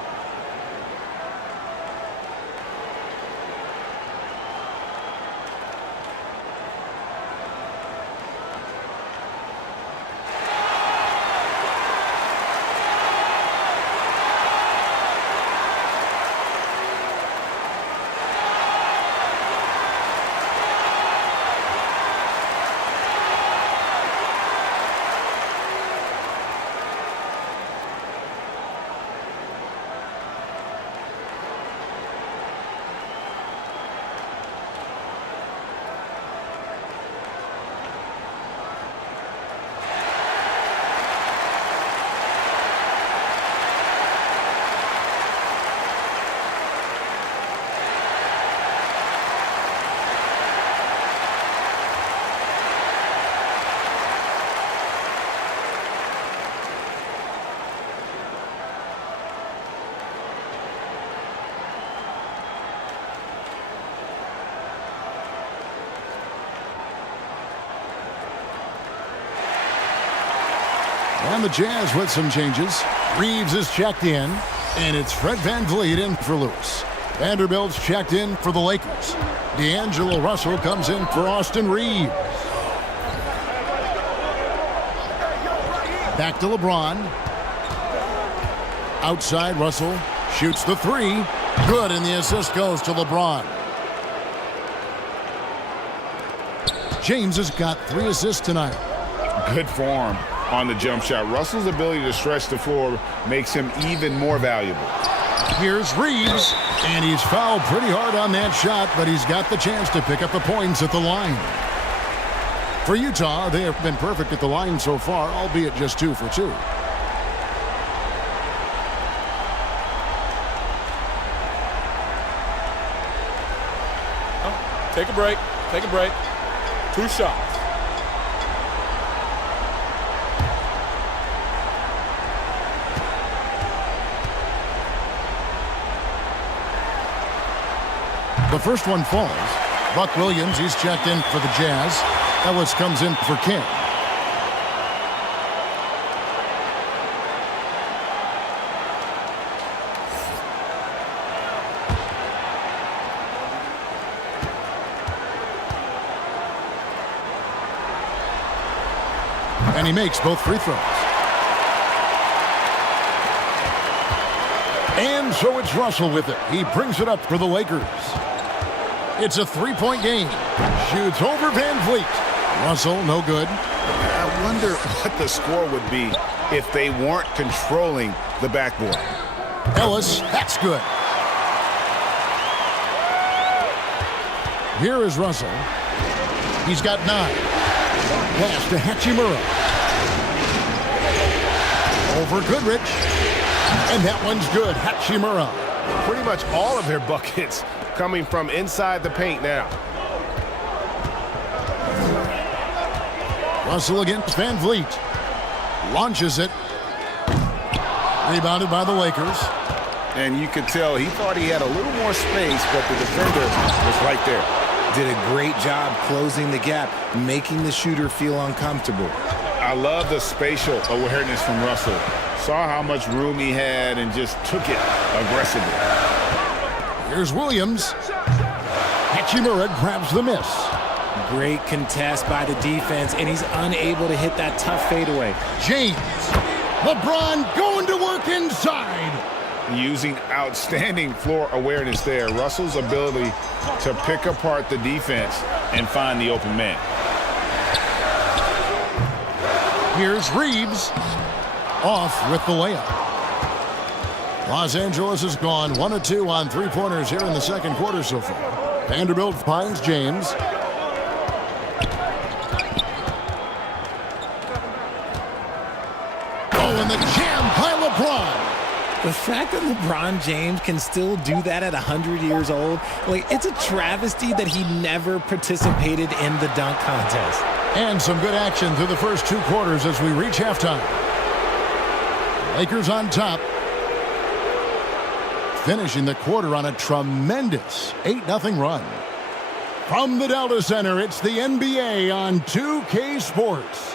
And the Jazz with some changes. Reeves is checked in, and it's Fred VanVleet in for Lewis. Vanderbilt's checked in for the Lakers. D'Angelo Russell comes in for Austin Reeves. Back to LeBron. Outside, Russell shoots the 3. Good, and the assist goes to LeBron. James has got 3 assists tonight. Good form on the jump shot. Russell's ability to stretch the floor makes him even more valuable. Here's Reeves, and he's fouled pretty hard on that shot, but he's got the chance to pick up the points at the line. For Utah, they have been perfect at the line so far, albeit just 2 for 2. Take a break. Take a break. 2 shots. The first one falls. Buck Williams, he's checked in for the Jazz. Ellis comes in for King. And he makes both free throws. And so it's Russell with it. He brings it up for the Lakers. It's a three-point game. Shoots over Van Vliet. Russell, no good. I wonder what the score would be if they weren't controlling the backboard. Ellis, that's good. Here is Russell. He's got 9. Pass to Hachimura. Over Goodrich. And that one's good. Hachimura. Pretty much all of their buckets coming from inside the paint now. Russell against Van Vliet. Launches it. Rebounded by the Lakers. And you could tell he thought he had a little more space, but the defender was right there. Did a great job closing the gap, making the shooter feel uncomfortable. I love the spatial awareness from Russell. Saw how much room he had and just took it aggressively. Here's Williams. Hachimura grabs the miss. Great contest by the defense, and he's unable to hit that tough fadeaway. James. LeBron going to work inside. Using outstanding floor awareness there. Russell's ability to pick apart the defense and find the open man. Here's Reeves. Off with the layup. Los Angeles has gone 1 of 2 on three-pointers here in the second quarter so far. Vanderbilt finds James. Oh, and the jam by LeBron. The fact that LeBron James can still do that at 100 years old, like, it's a travesty that he never participated in the dunk contest. And some good action through the first 2 quarters as we reach halftime. Lakers on top. Finishing the quarter on a tremendous 8-0 run. From the Delta Center, it's the NBA on 2K Sports.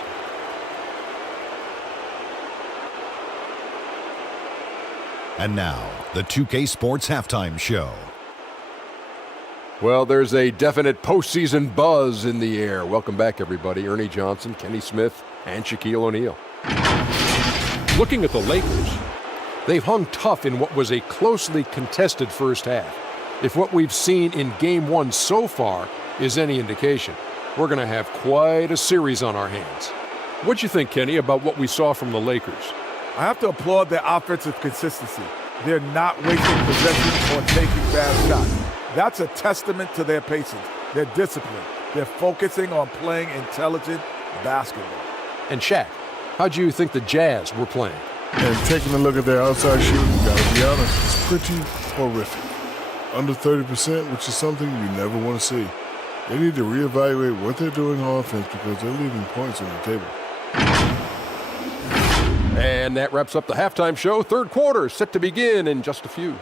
And now, the 2K Sports Halftime Show. Well, there's a definite postseason buzz in the air. Welcome back, everybody. Ernie Johnson, Kenny Smith, and Shaquille O'Neal. Looking at the Lakers, they've hung tough in what was a closely contested first half. If what we've seen in Game 1 so far is any indication, we're going to have quite a series on our hands. What'd you think, Kenny, about what we saw from the Lakers? I have to applaud their offensive consistency. They're not wasting possessions or taking bad shots. That's a testament to their patience, their discipline. They're focusing on playing intelligent basketball. And Shaq, how'd you think the Jazz were playing? And taking a look at their outside shooting, gotta be honest, it's pretty horrific. Under 30%, which is something you never want to see. They need to reevaluate what they're doing on offense because they're leaving points on the table. And that wraps up the halftime show. Third quarter set to begin in just a few.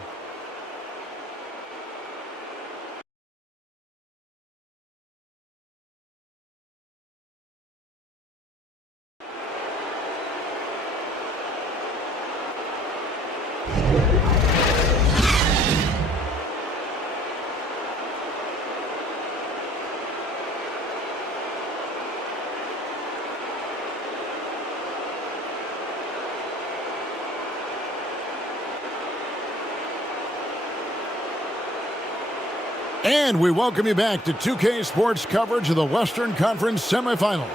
And we welcome you back to 2K Sports coverage of the Western Conference semifinals.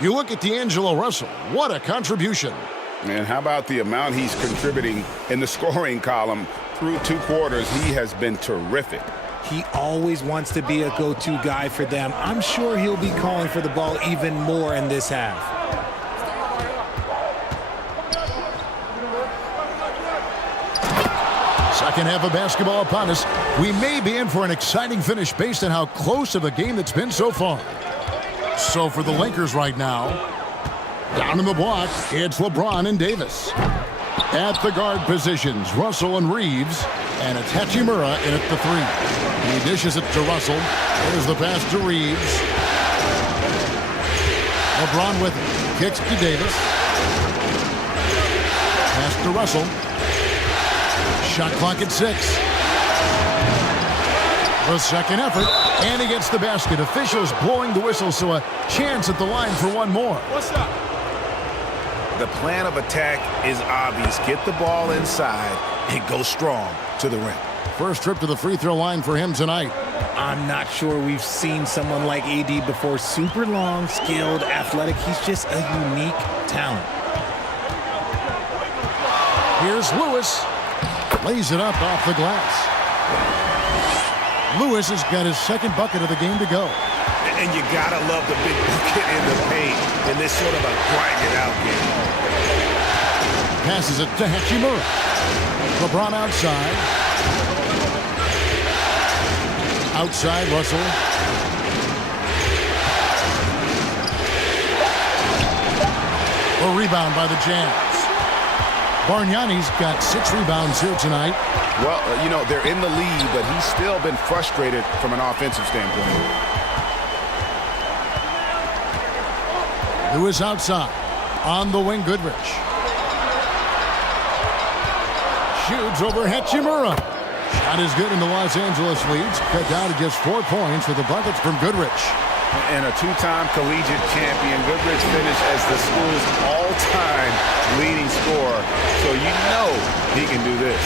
You look at D'Angelo Russell. What a contribution. And how about the amount he's contributing in the scoring column through 2 quarters? He has been terrific. He always wants to be a go-to guy for them. I'm sure he'll be calling for the ball even more in this half. Second half of basketball upon us. We may be in for an exciting finish based on how close of a game that's been so far. So for the Lakers right now, down in the block, it's LeBron and Davis. At the guard positions, Russell and Reeves. And it's Hachimura in at the 3. He dishes it to Russell. There's the pass to Reeves. LeBron with it. Kicks to Davis. Pass to Russell. Shot clock at 6. The second effort. And he gets the basket. Officials blowing the whistle, so a chance at the line for one more. What's up? The plan of attack is obvious. Get the ball inside and go strong to the rim. First trip to the free throw line for him tonight. I'm not sure we've seen someone like AD before. Super long, skilled, athletic. He's just a unique talent. Here's Lewis. Lays it up off the glass. Lewis has got his second bucket of the game to go. And you gotta love the big bucket in the paint in this sort of a grind-it-out game. Passes it to Hachimura. LeBron outside. Outside, Russell. A rebound by the Jazz. Bargnani's got 6 rebounds here tonight. Well, you know, they're in the lead, but he's still been frustrated from an offensive standpoint. Lewis outside. On the wing, Goodrich. Shoots over Hachimura. Shot is good, and the Los Angeles leads. Cut down to just 4 points with the buckets from Goodrich. And a 2-time collegiate champion, Goodrich finished as the school's all-time leading scorer. So you know he can do this.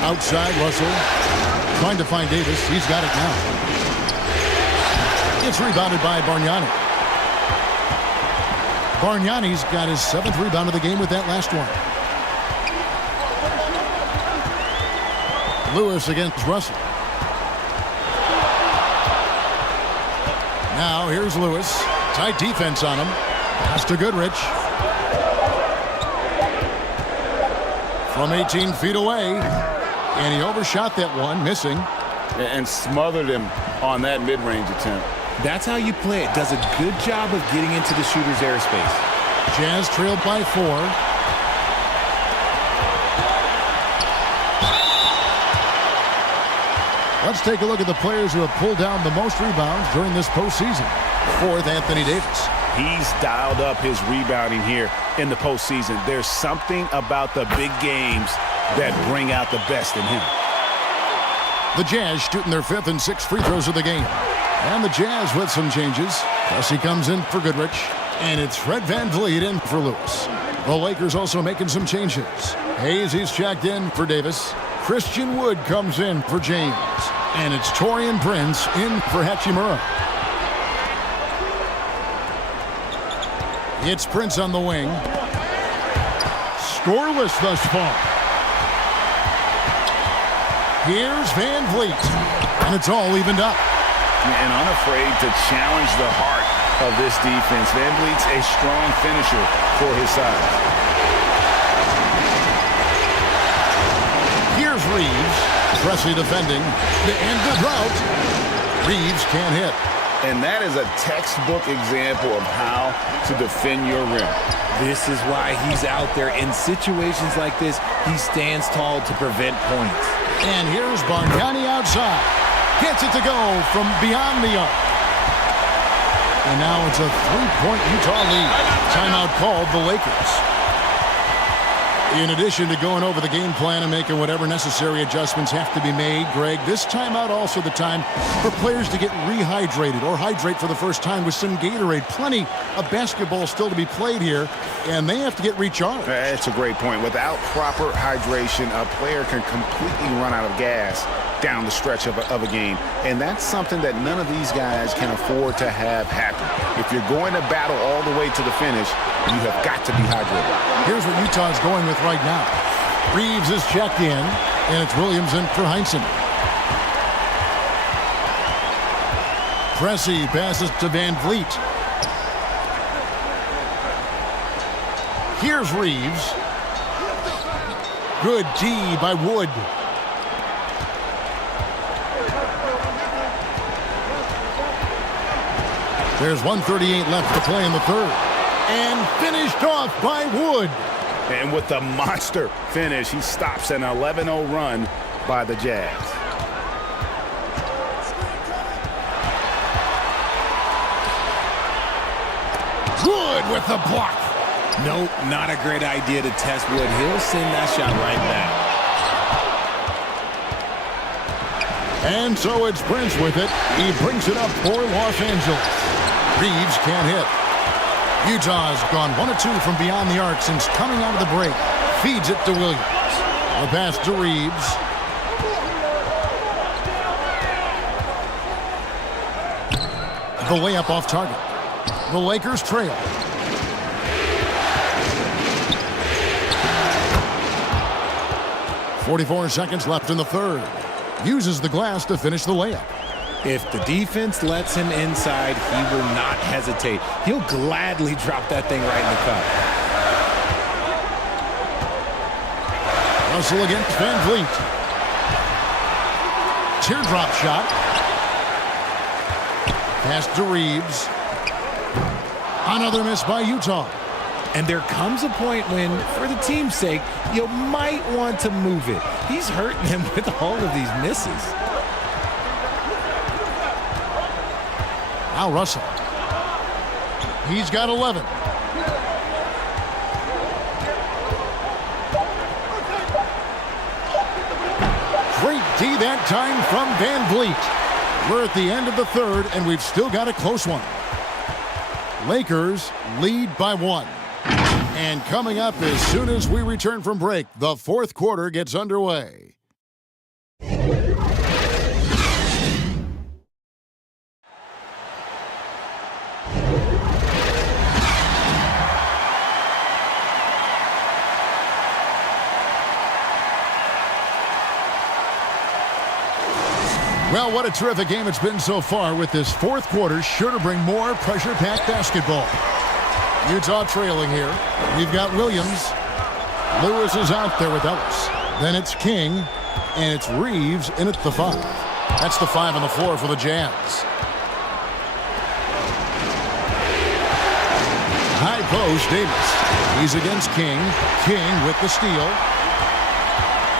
Outside, Russell. Trying to find Davis. He's got it now. It's rebounded by Bargnani. Bargnani's got his 7th rebound of the game with that last one. Lewis against Russell. Now here's Lewis. Tight defense on him. Pass to Goodrich. From 18 feet away. And he overshot that one, missing. And smothered him on that mid-range attempt. That's how you play it. Does a good job of getting into the shooter's airspace. Jazz trailed by 4. Let's take a look at the players who have pulled down the most rebounds during this postseason. 4th, Anthony Davis. He's dialed up his rebounding here in the postseason. There's something about the big games that bring out the best in him. The Jazz shooting their 5th and 6th free throws of the game. And the Jazz with some changes. Plessy comes in for Goodrich. And it's Fred VanVleet in for Lewis. The Lakers also making some changes. Hayes, he's checked in for Davis. Christian Wood comes in for James. And it's Taurean Prince in for Hachimura. It's Prince on the wing. Scoreless thus far. Here's VanVleet. And it's all evened up. And unafraid to challenge the heart of this defense. VanVleet's a strong finisher for his size. Here's Reeves. Presley defending. And the drought. Reeves can't hit. And that is a textbook example of how to defend your rim. This is why he's out there. In situations like this, he stands tall to prevent points. And here's Bargnani outside. Gets it to go from beyond the arc. And now it's a 3-point Utah lead. Timeout called the Lakers. In addition to going over the game plan and making whatever necessary adjustments have to be made, Greg, this timeout also the time for players to get rehydrated or hydrate for the first time with some Gatorade. Plenty of basketball still to be played here, and they have to get recharged. That's a great point. Without proper hydration, a player can completely run out of gas down the stretch of a game. And that's something that none of these guys can afford to have happen. If you're going to battle all the way to the finish, you have got to be hydrated. Here's what Utah's going with right now. Reeves is checked in, and it's Williams in for Heinsohn. Pressey passes to VanVleet. Here's Reeves. Good D by Wood. There's 1:38 left to play in the third. And finished off by Wood. And with the monster finish, he stops an 11-0 run by the Jazz. Good with the block. Nope, not a great idea to test Wood. He'll send that shot right back. And so it's Prince with it. He brings it up for Los Angeles. Reeves can't hit. Utah's gone 1 of 2 from beyond the arc since coming out of the break. Feeds it to Williams. The pass to Reeves. The layup off target. The Lakers trail. .44 seconds left in the third. Uses the glass to finish the layup. If the defense lets him inside, he will not hesitate. He'll gladly drop that thing right in the cup. Russell against Van Vliet. Teardrop shot. Pass to Reeves. Another miss by Utah. And there comes a point when, for the team's sake, you might want to move it. He's hurting him with all of these misses. Now Russell. He's got 11. Great D that time from Van Vliet. We're at the end of the third, and we've still got a close one. Lakers lead by 1. And coming up as soon as we return from break, the fourth quarter gets underway. Well, what a terrific game it's been so far, with this fourth quarter sure to bring more pressure-packed basketball. Utah trailing here. We've got Williams. Lewis is out there with Ellis. Then it's King, and it's Reeves in at the 5. That's the 5 on the floor for the Jazz. High post, Davis. He's against King. King with the steal.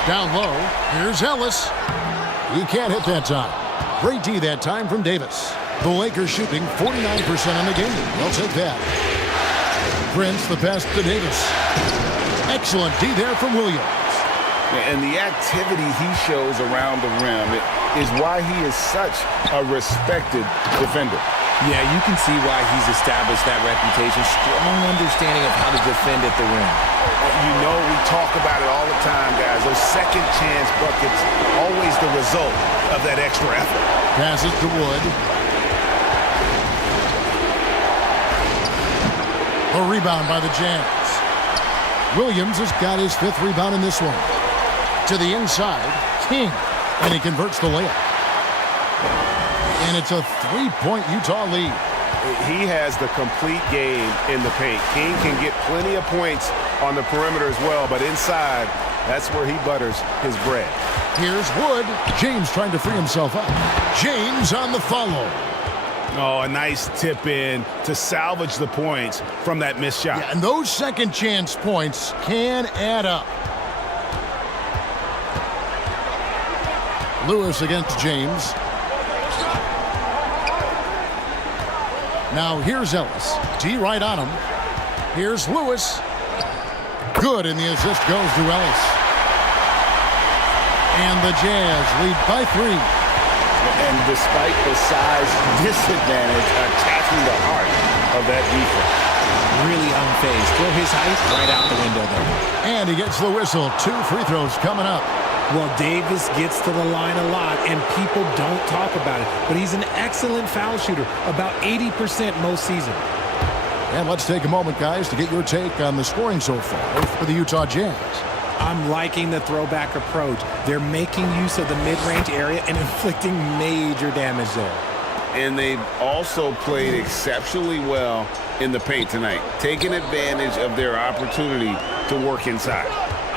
Down low, here's Ellis. He can't hit that time. Great D that time from Davis. The Lakers shooting 49% in the game. They'll take that. Prince, the pass to Davis. Excellent D there from Williams. And the activity he shows around the rim is why he is such a respected defender. Yeah, you can see why he's established that reputation. Strong understanding of how to defend at the rim. You know, we talk about it all the time, guys. Those second chance buckets, always the result of that extra effort. Passes to Wood. A rebound by the Jazz. Williams has got his 5th rebound in this one. To the inside, King, and he converts the layup. And it's a 3-point Utah lead. He has the complete game in the paint. King can get plenty of points on the perimeter as well, but inside, that's where he butters his bread. Here's Wood. James trying to free himself up. James on the follow. Oh, a nice tip in to salvage the points from that missed shot. Yeah, and those second chance points can add up. Lewis against James. Now here's Ellis. D right on him. Here's Lewis. Good, and the assist goes to Ellis. And the Jazz lead by 3. And despite the size disadvantage, attacking the heart of that defense. Really unfazed. Throw his height right out the window there. And he gets the whistle. 2 free throws coming up. Well, Davis gets to the line a lot, and people don't talk about it. But he's an excellent foul shooter, about 80% most season. And let's take a moment, guys, to get your take on the scoring so far for the Utah Jazz. I'm liking the throwback approach. They're making use of the mid-range area and inflicting major damage there. And they've also played exceptionally well in the paint tonight, taking advantage of their opportunity to work inside.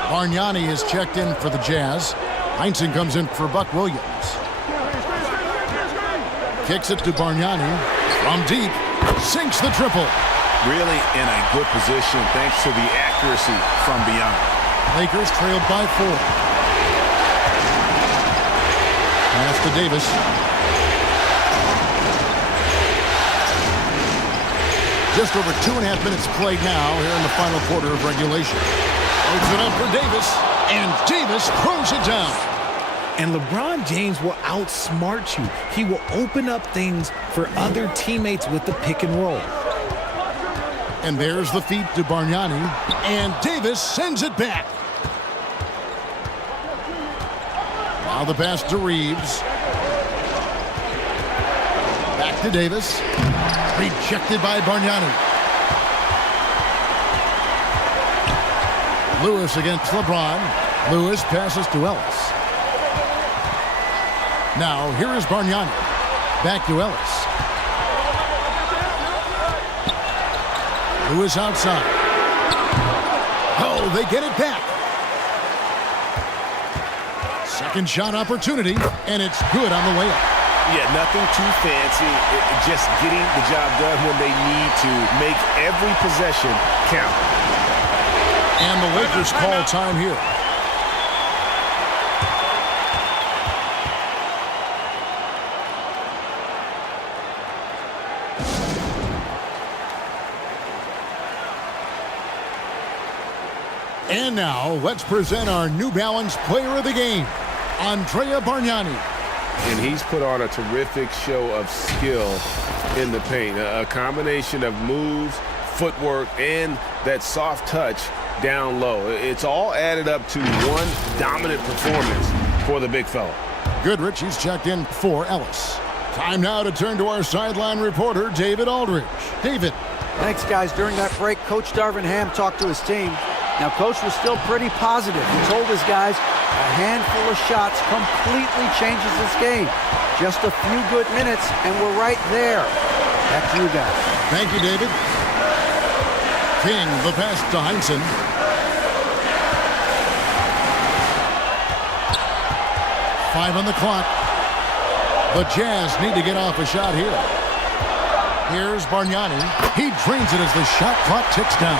Bargnani is checked in for the Jazz. Heinsohn comes in for Buck Williams. Kicks it to Bargnani from deep. Sinks the triple. really in a good position thanks to the accuracy from beyond. Lakers trailed by 4. Pass to Davis. Just over 2.5 minutes played now here in the final quarter of regulation. Opens it up for Davis, and Davis throws it down. And LeBron James will outsmart you. He will open up things for other teammates with the pick and roll. And there's the feed to Bargnani, and Davis sends it back. Now the pass to Reeves. Back to Davis. Rejected by Bargnani. Lewis against LeBron. Lewis passes to Ellis. Now here is Bargnani. Back to Ellis. Lewis outside. Oh, they get it back. Second shot opportunity, and it's good on the way up. Yeah, nothing too fancy. Just getting the job done when they need to. Make every possession count. And the Lakers call time here. And now, let's present our New Balance Player of the Game, Andrea Bargnani. And he's put on a terrific show of skill in the paint. A combination of moves, footwork, and that soft touch down low. It's all added up to one dominant performance for the big fella. Goodrich, he's checked in for Ellis. Time now to turn to our sideline reporter, David Aldridge. David. Thanks, guys. During that break, Coach Darvin Ham talked to his team. Now, Coach was still pretty positive. He told his guys a handful of shots completely changes this game. Just a few good minutes, and we're right there. Back to you guys. Thank you, David. King, the pass to Heinsohn. Five on the clock. The Jazz need to get off a shot here. Here's Bargnani. He drains it as the shot clock ticks down.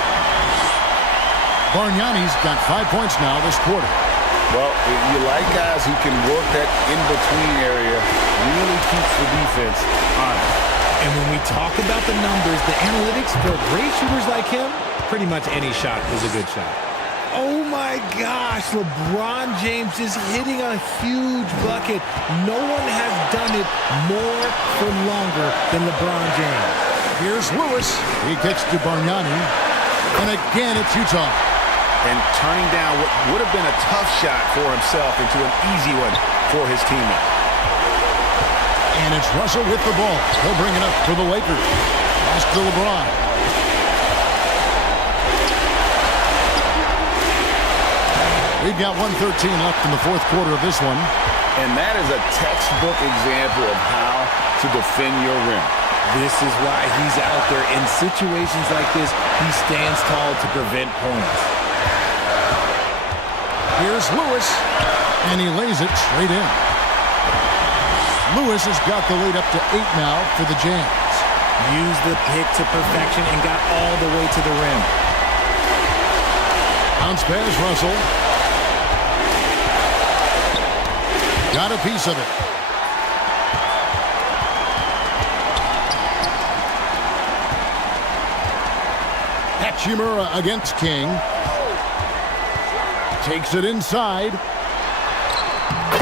Bargnani's got 5 points now this quarter. Well, you like guys who can work that in-between area, really keeps the defense honest. And when we talk about the numbers, the analytics for great shooters like him, pretty much any shot is a good shot. Oh my gosh, LeBron James is hitting a huge bucket. No one has done it more for longer than LeBron James. Here's Lewis. He kicks to Bargnani. And again, it's Utah. And turning down what would have been a tough shot for himself into an easy one for his teammate. And it's Russell with the ball. He'll bring it up for the Lakers. Pass to LeBron. We've got 1:13 left in the fourth quarter of this one. And that is a textbook example of how to defend your rim. This is why he's out there. In situations like this, he stands tall to prevent points. Here's Lewis, and he lays it straight in. Lewis has got the lead up to 8 now for the Jazz. Used the pick to perfection and got all the way to the rim. Bounce pass, Russell. Got a piece of it. Hachimura against King. Takes it inside.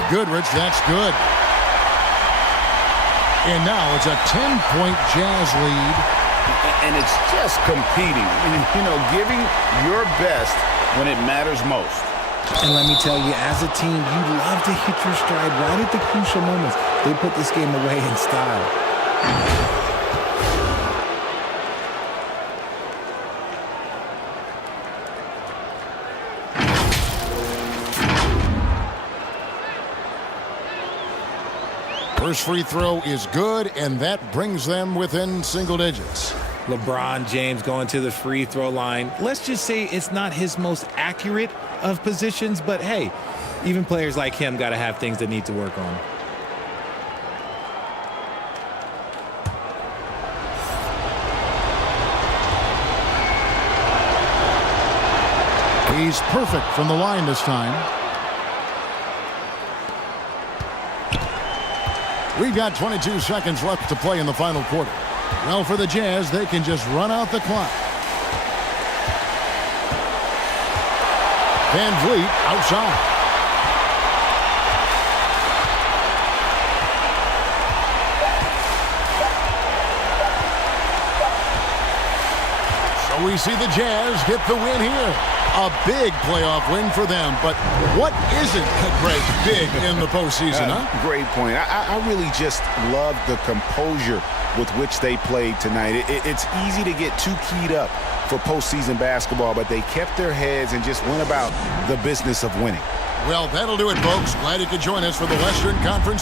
Goodrich, that's good. And now it's a 10-point Jazz lead. And it's just competing. You know, giving your best when it matters most. And let me tell you, as a team, you love to hit your stride right at the crucial moments. They put this game away in style. First free throw is good, and that brings them within single digits. LeBron James going to the free throw line. Let's just say it's not his most accurate of positions, but hey, even players like him got to have things they need to work on. He's perfect from the line this time. We've got 22 seconds left to play in the final quarter. Well, for the Jazz, they can just run out the clock. Van Vliet outside. So we see the Jazz get the win here. A big playoff win for them, but what isn't Greg big in the postseason, huh? Great point. I really just love the composure with which they played tonight. It's easy to get too keyed up for postseason basketball, but they kept their heads and just went about the business of winning. Well, that'll do it, folks. Glad you could join us for the Western Conference